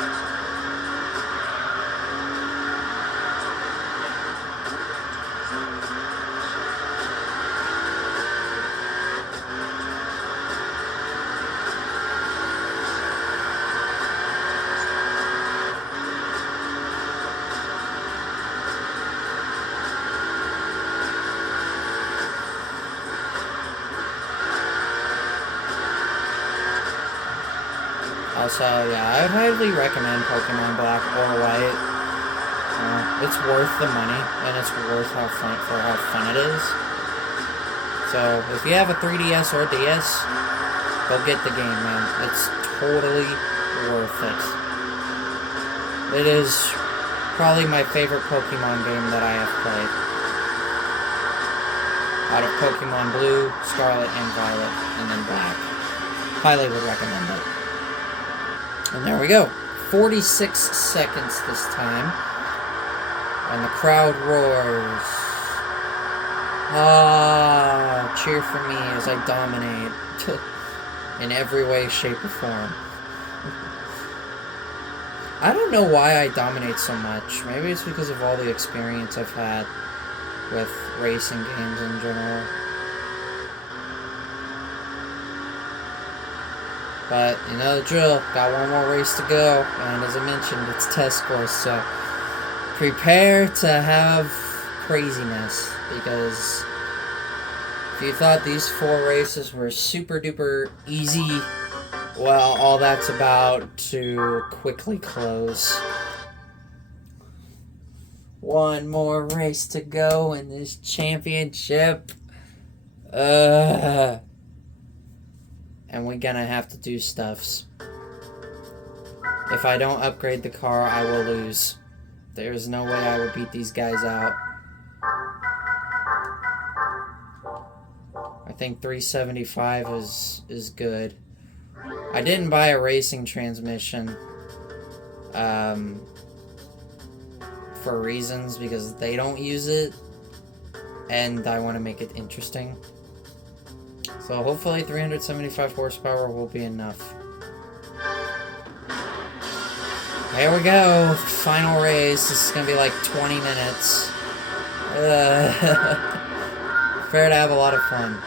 Also, yeah, I would highly recommend Pokemon Black or White. It's worth the money, and it's worth how fun it is. So, if you have a 3DS or DS, go get the game, man. It's totally worth it. It is probably my favorite Pokemon game that I have played. Out of Pokemon Blue, Scarlet, and Violet, and then Black. Highly would recommend it. And there we go. 46 seconds this time. And the crowd roars. Ah, cheer for me as I dominate. In every way, shape, or form. I don't know why I dominate so much. Maybe it's because of all the experience I've had with racing games in general. But, you know the drill. Got one more race to go. And as I mentioned, it's test course. So, prepare to have craziness. Because if you thought these 4 races were super duper easy, well, all that's about to quickly close. One more race to go in this championship. And we're gonna have to do stuffs. If I don't upgrade the car, I will lose. There's no way I will beat these guys out. I think 375 is good. I didn't buy a racing transmission for reasons because they don't use it, and I want to make it interesting. So hopefully 375 horsepower will be enough. Here we go. Final race. This is going to be like 20 minutes. Fair to have a lot of fun.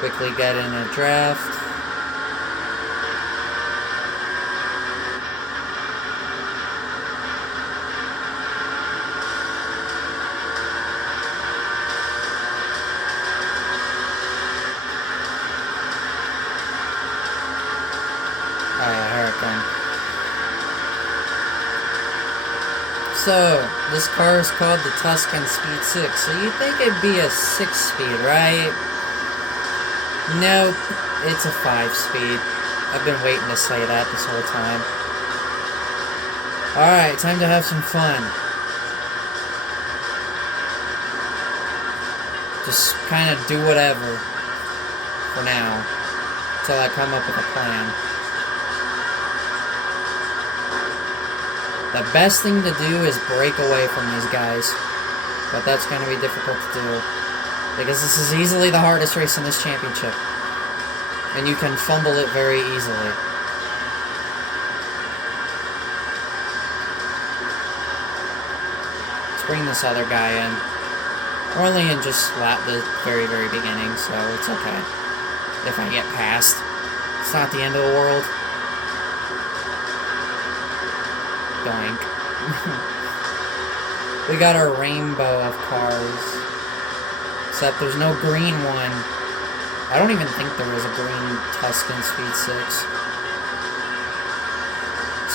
Quickly get in a draft. So, this car is called the Tuscan Speed 6, so you'd think it'd be a 6-speed, right? No, it's a 5-speed. I've been waiting to say that this whole time. Alright, time to have some fun. Just kind of do whatever for now, until I come up with a plan. The best thing to do is break away from these guys, but that's going to be difficult to do, because this is easily the hardest race in this championship, and you can fumble it very easily. Let's bring this other guy in. We're only in just the very, very beginning, so it's okay if I get past. It's not the end of the world. Doink. We got our rainbow of cars. Except there's no green one. I don't even think there is a green Tuscan Speed 6.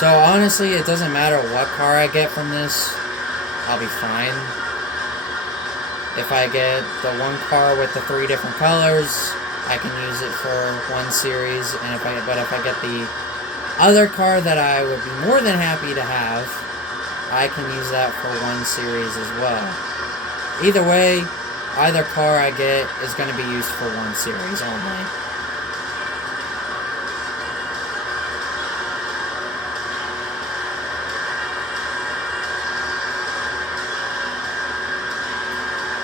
So honestly, it doesn't matter what car I get from this. I'll be fine. If I get the one car with the 3 different colors, I can use it for one series. And if I get the other car that I would be more than happy to have, I can use that for one series as well. Either way, either car I get is going to be used for one series only.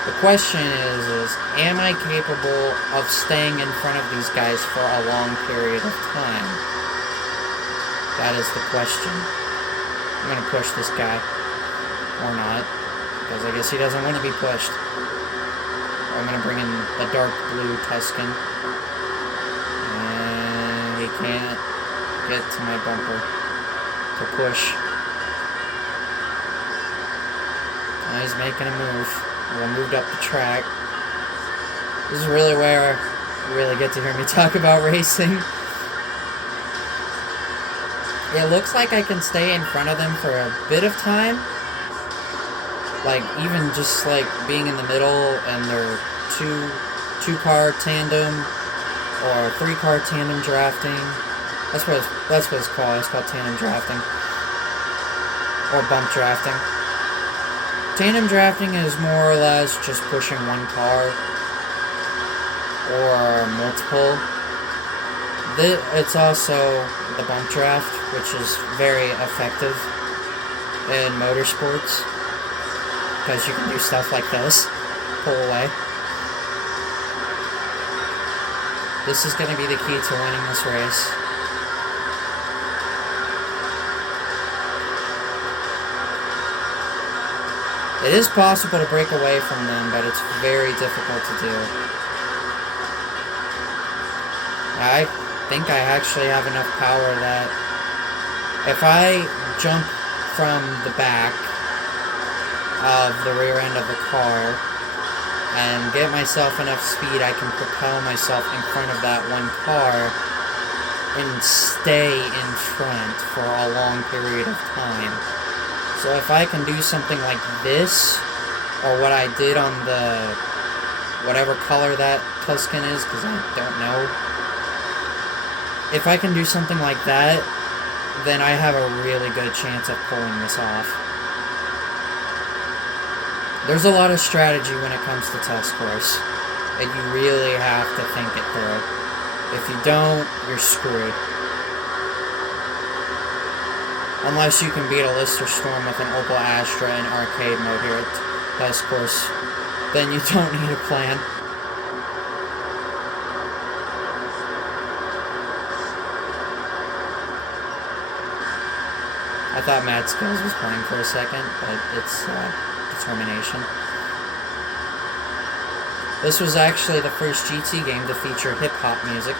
The question is, am I capable of staying in front of these guys for a long period of time? That is the question. I'm going to push this guy. Or not. Because I guess he doesn't want to be pushed. I'm going to bring in the dark blue Tuscan. And he can't get to my bumper to push. Now he's making a move. I moved up the track. This is really where you really get to hear me talk about racing. It looks like I can stay in front of them for a bit of time. Like, even just, like, being in the middle and they're two-car tandem or 3-car tandem drafting. That's what it's called. It's called tandem drafting. Or bump drafting. Tandem drafting is more or less just pushing one car or multiple. It's also the bump draft, which is very effective in motorsports, because you can do stuff like this, pull away. This is going to be the key to winning this race. It is possible to break away from them, but it's very difficult to do. I think I actually have enough power that if I jump from the back of the rear end of the car and get myself enough speed, I can propel myself in front of that one car and stay in front for a long period of time. So if I can do something like this, or what I did on the whatever color that Tuscan is, because I don't know. If I can do something like that, then I have a really good chance of pulling this off. There's a lot of strategy when it comes to test course, and you really have to think it through. If you don't, you're screwed. Unless you can beat a Lister Storm with an Opel Astra in arcade mode here at test course, then you don't need a plan. I thought Mad Skills was playing for a second, but it's Determination. This was actually the first GT game to feature hip-hop music,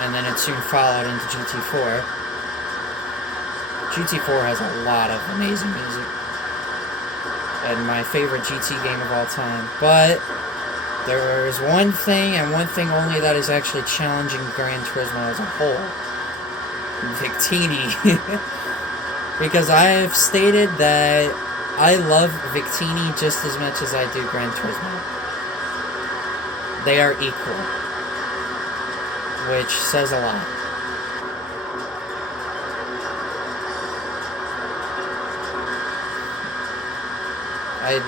and then it soon followed into GT4. GT4 has a lot of amazing music, and my favorite GT game of all time, but there is one thing, and one thing only, that is actually challenging Gran Turismo as a whole. Victini. Because I have stated that I love Victini just as much as I do Gran Turismo. they are equal, which says a lot. I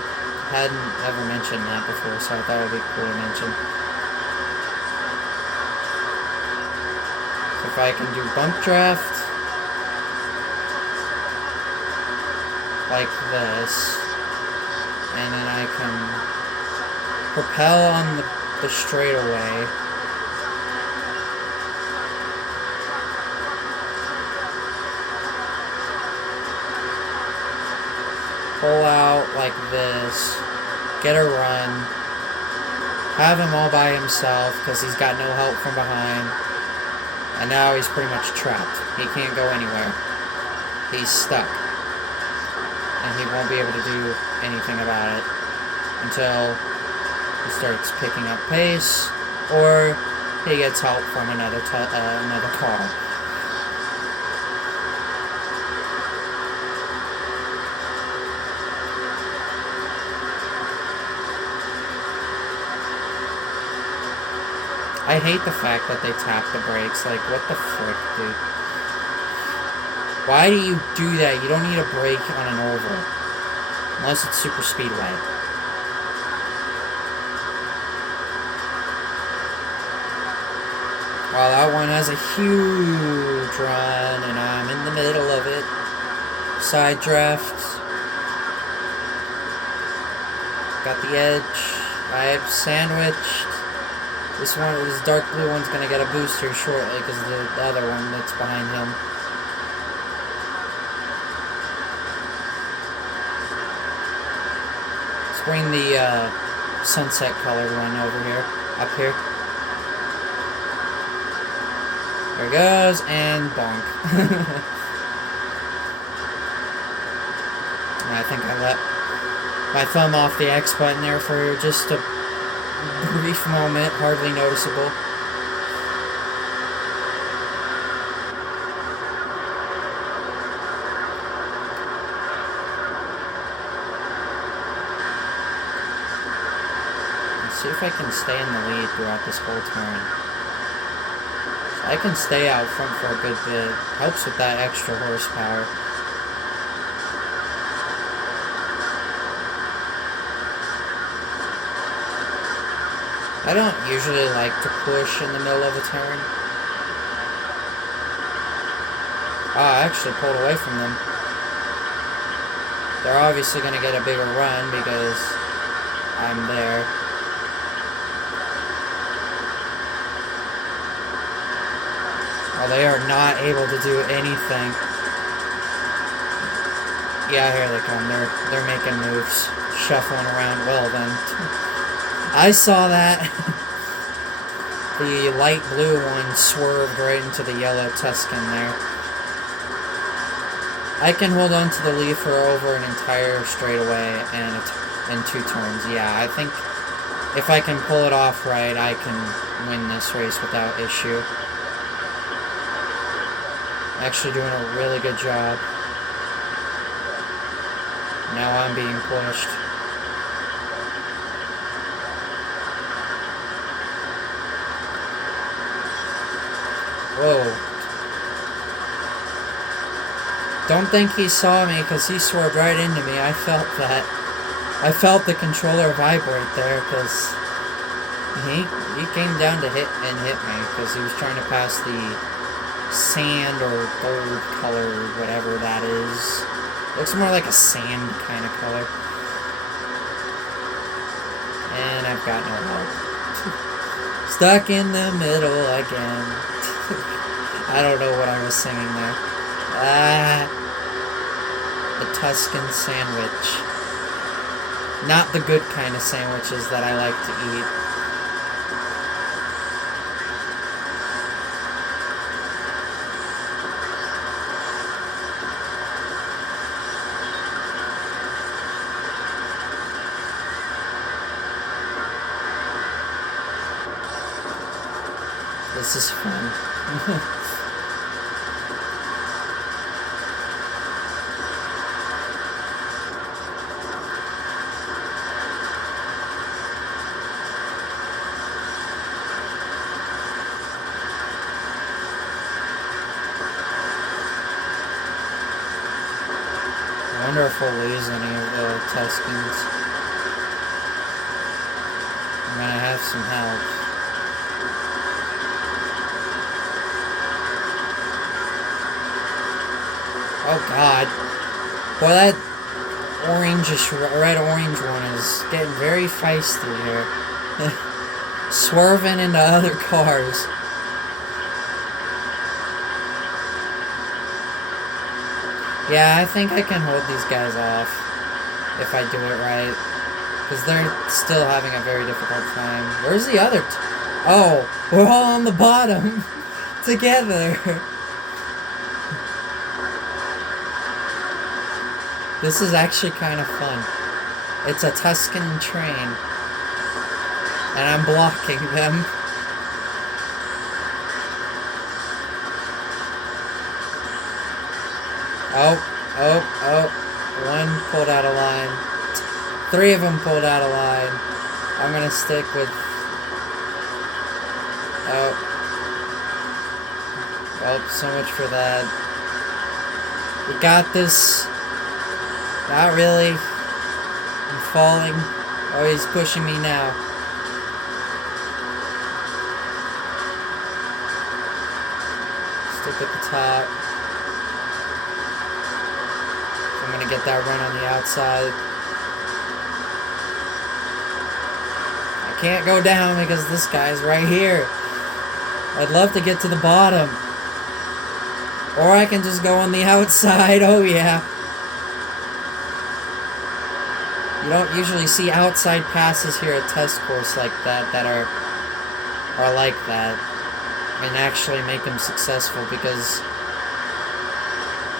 hadn't ever mentioned that before, so I thought it would be cool to mention. So if I can do bump draft like this, and then I can propel on the straightaway. Pull out like this, get a run, have him all by himself because he's got no help from behind, and now he's pretty much trapped. He can't go anywhere. He's stuck, and he won't be able to do anything about it until he starts picking up pace, or he gets help from another car. I hate the fact that they tap the brakes. Like, what the frick, dude? Why do you do that? You don't need a brake on an oval. Unless it's super speedway. Well, that one has a huge run, and I'm in the middle of it. Side draft. Got the edge. I've sandwiched. This dark blue one's gonna get a booster shortly because of the other one that's behind him. Let's bring the sunset colored one over here, up here. There it goes, and bonk. I think I let my thumb off the X button there for just a brief moment, hardly noticeable. Let's see if I can stay in the lead throughout this whole turn. So I can stay out front for a good bit. Helps with that extra horsepower. I don't usually like to push in the middle of a turn. Oh, I actually pulled away from them. They're obviously going to get a bigger run because I'm there. Oh, they are not able to do anything. Yeah, here they come. They're making moves. Shuffling around. Well, then. I saw that. The light blue one swerved right into the yellow Tuscan there. I can hold on to the lead for over an entire straightaway and 2 turns. Yeah, I think if I can pull it off right, I can win this race without issue. Actually doing a really good job. Now I'm being pushed. Whoa. Don't think he saw me because he swerved right into me. I felt that. I felt the controller vibrate there because he came down to hit me because he was trying to pass the sand or gold color, whatever that is. Looks more like a sand kind of color. And I've got no help. Stuck in the middle again. I don't know what I was singing there. The Tuscan sandwich. Not the good kind of sandwiches that I like to eat. This is fun. wonder if we'll lose any of the Tuscans. I'm gonna have some help. Oh god. Boy, that orangish, red-orange one is getting very feisty here. Swerving into other cars. Yeah, I think I can hold these guys off if I do it right. Because they're still having a very difficult time. Where's the other oh, we're all on the bottom together. This is actually kind of fun. It's a Tuscan train. And I'm blocking them. Oh. One pulled out of line. 3 of them pulled out of line. I'm gonna stick with... Oh. Well, so much for that. We got this. Not really. I'm falling. Oh, he's pushing me now. Stick at the top. I'm gonna get that run on the outside. I can't go down because this guy's right here. I'd love to get to the bottom. Or I can just go on the outside. Oh yeah. You don't usually see outside passes here at test course like that are like that and actually make them successful, because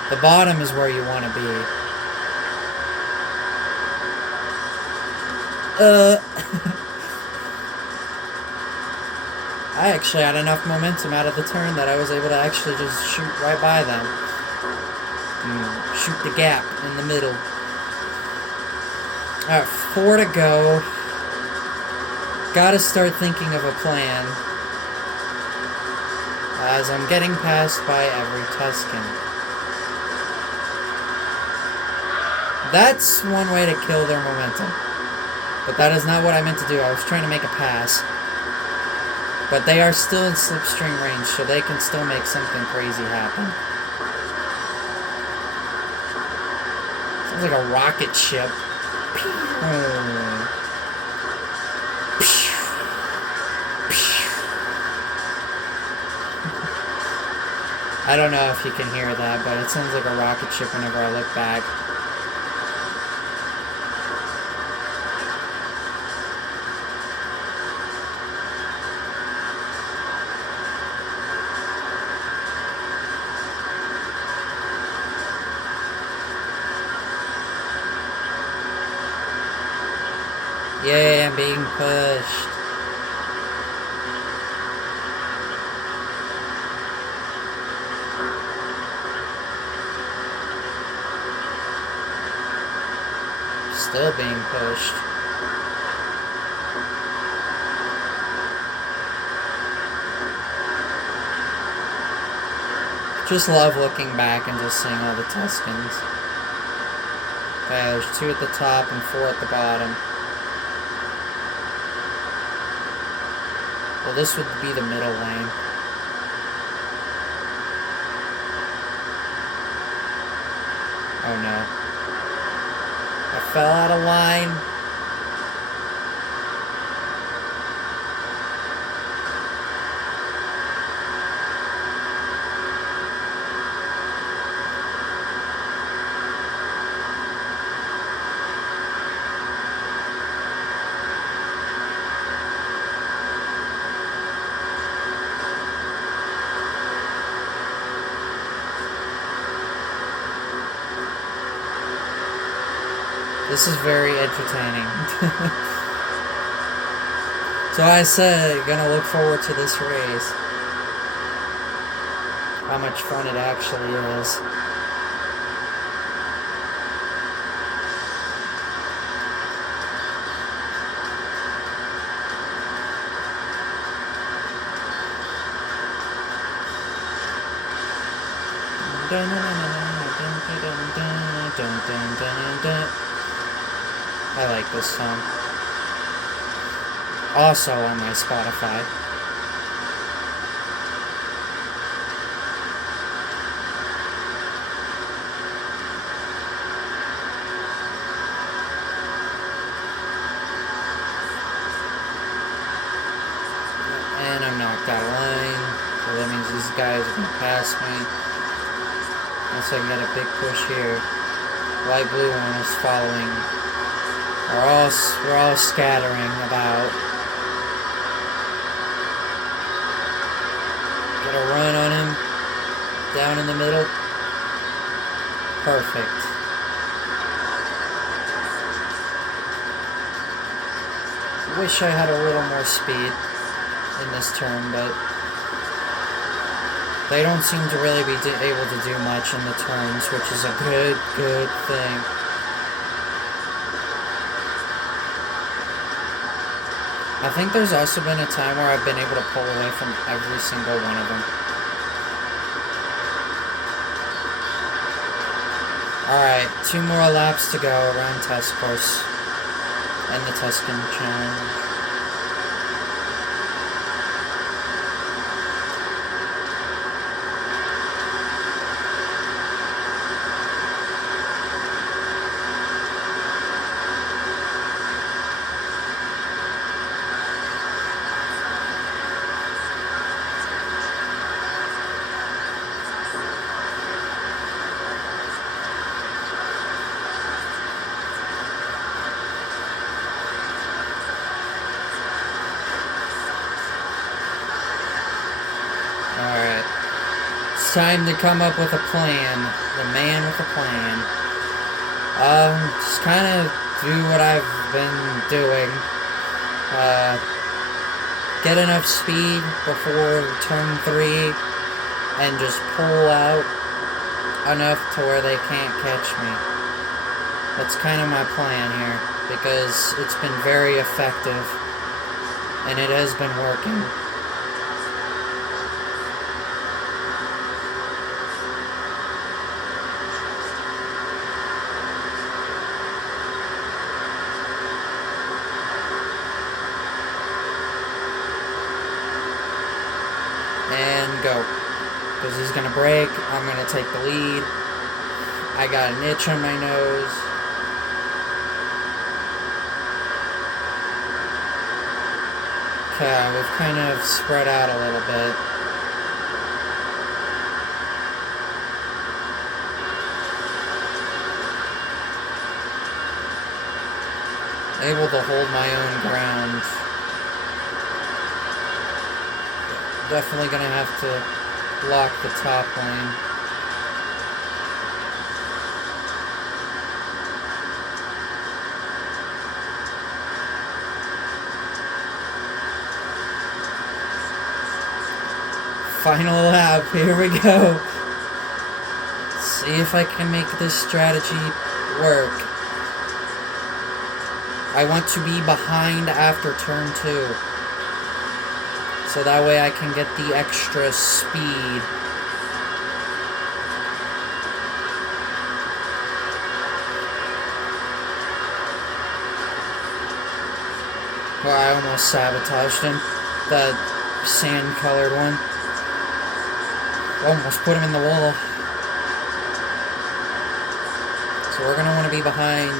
the bottom is where you want to be. I actually had enough momentum out of the turn that I was able to actually just shoot right by them. And shoot the gap in the middle. Alright, 4 to go. Gotta start thinking of a plan, as I'm getting passed by every Tuscan. That's one way to kill their momentum. But that is not what I meant to do. I was trying to make a pass. But they are still in slipstream range, so they can still make something crazy happen. Sounds like a rocket ship. I don't know if you can hear that, but it sounds like a rocket ship whenever I look back. Yeah, I'm being pushed. Still being pushed. Just love looking back and just seeing all the Tuscans. Okay, there's 2 at the top and 4 at the bottom. Well, this would be the middle lane. Oh no. I fell out of line. This is very entertaining. So I said, gonna look forward to this race. How much fun it actually is. I like this song. Also on my Spotify. And I'm knocked out of line. So that means these guys are going to pass me. Unless I can get a big push here. Light blue one is following. We're all scattering about. Get a run on him. Down in the middle. Perfect. Wish I had a little more speed in this turn, but they don't seem to really be able to do much in the turns, which is a good thing. I think there's also been a time where I've been able to pull away from every single one of them. Alright, 2 more laps to go around test course and the Tuscan challenge. Alright. It's time to come up with a plan. The man with a plan. Just kind of do what I've been doing. Get enough speed before turn 3 and just pull out enough to where they can't catch me. That's kind of my plan here, because it's been very effective and it has been working. And go. Because he's going to brake. I'm going to take the lead. I got an itch on my nose. Okay, we've kind of spread out a little bit. Able to hold my own ground. Definitely gonna have to block the top lane. Final lap, here we go. Let's see if I can make this strategy work. I want to be behind after turn 2. So that way I can get the extra speed. Well, I almost sabotaged him. The sand-colored one. Almost put him in the wall. So we're going to want to be behind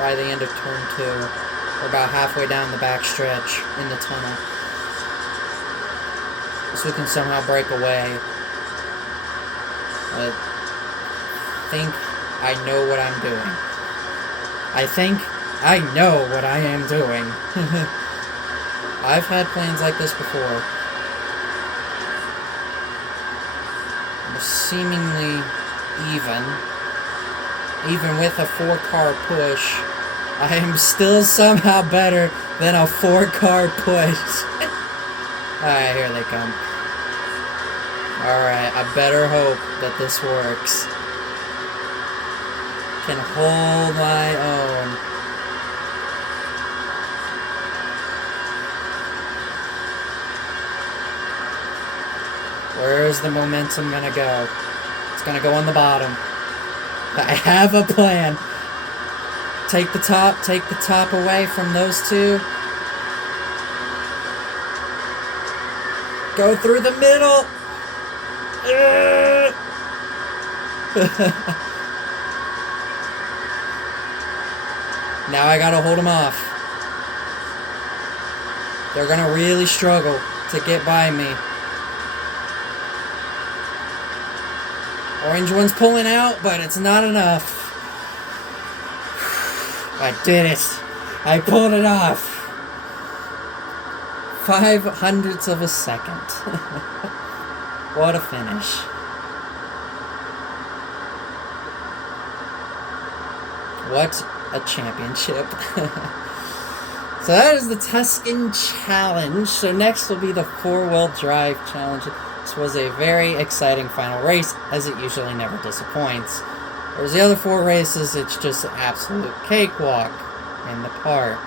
by the end of turn 2. We're about halfway down the back stretch in the tunnel. So we can somehow break away. I think I know what I'm doing. I think I know what I am doing. I've had plans like this before. Seemingly even with a 4-car push, I am still somehow better than a 4-car push. Alright, here they come. Alright, I better hope that this works. Can hold my own. Where is the momentum gonna go? It's gonna go on the bottom. I have a plan. Take the top away from those two. Go through the middle. Now I gotta hold them off. They're gonna really struggle to get by me. Orange one's pulling out, but it's not enough. I did it. I pulled it off. 0.05 of a second. What a finish. What a championship. So that is the Tuscan Challenge. So next will be the 4-wheel drive challenge. This was a very exciting final race, as it usually never disappoints. Whereas the other 4 races, it's just an absolute cakewalk in the park.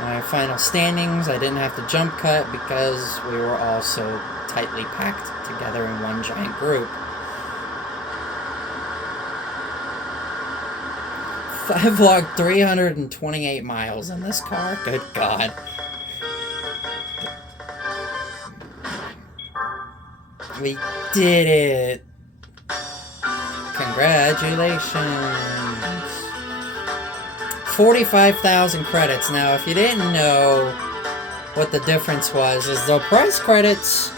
My final standings, I didn't have to jump cut because we were all so tightly packed together in one giant group. I've logged 328 miles in this car. Good God. We did it. Congratulations. 45,000 credits. Now, if you didn't know what the difference was, is the prize credits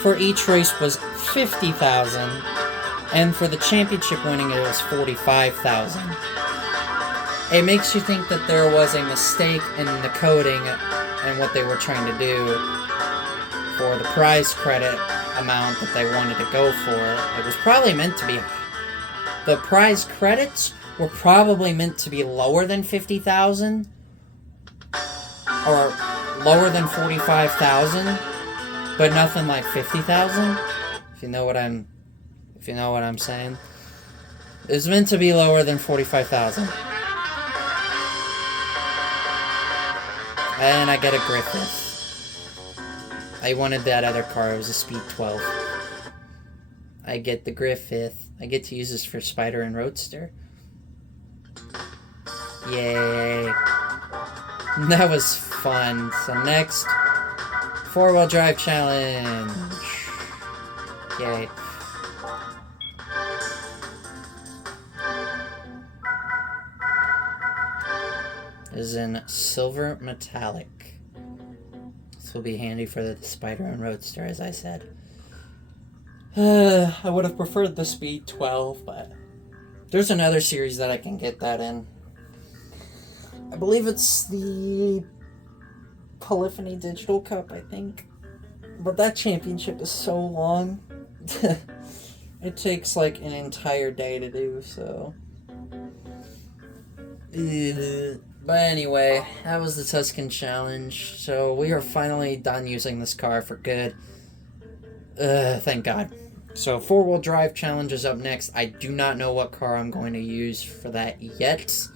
for each race was 50,000, and for the championship winning it was 45,000. It makes you think that there was a mistake in the coding and what they were trying to do for the prize credit amount that they wanted to go for. It was probably meant to be... The prize credits were probably meant to be lower than 50,000. Or lower than 45,000. But nothing like 50,000. If you know what I'm saying. It was meant to be lower than 45,000. And I get a Griffith. I wanted that other car. It was a Speed 12. I get the Griffith. I get to use this for Spider and Roadster. Yay. That was fun. So next, 4-wheel drive challenge. Yay. Is in silver metallic. This will be handy for the Spider and Roadster, as I said. I would have preferred the Speed 12, but there's another series that I can get that in. I believe it's the Polyphony Digital Cup, I think. But that championship is so long. It takes like an entire day to do, so... But anyway, that was the Tuscan Challenge. So we are finally done using this car for good. Thank God. So 4-wheel drive challenge is up next. I do not know what car I'm going to use for that yet.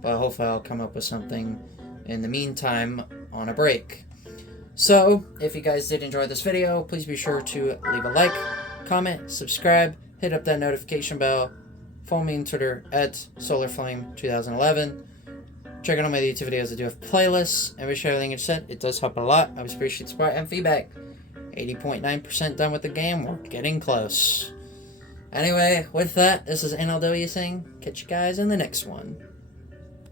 But hopefully I'll come up with something in the meantime on a break. So, if you guys did enjoy this video, please be sure to leave a like, comment, subscribe, hit up that notification bell, follow me on Twitter at SolarFlame2011. Check out all my YouTube videos. I do have playlists, and wish everything you said. It does help a lot. I always appreciate support and feedback. 80.9% done with the game. We're getting close. Anyway, with that, this is NLW saying, catch you guys in the next one.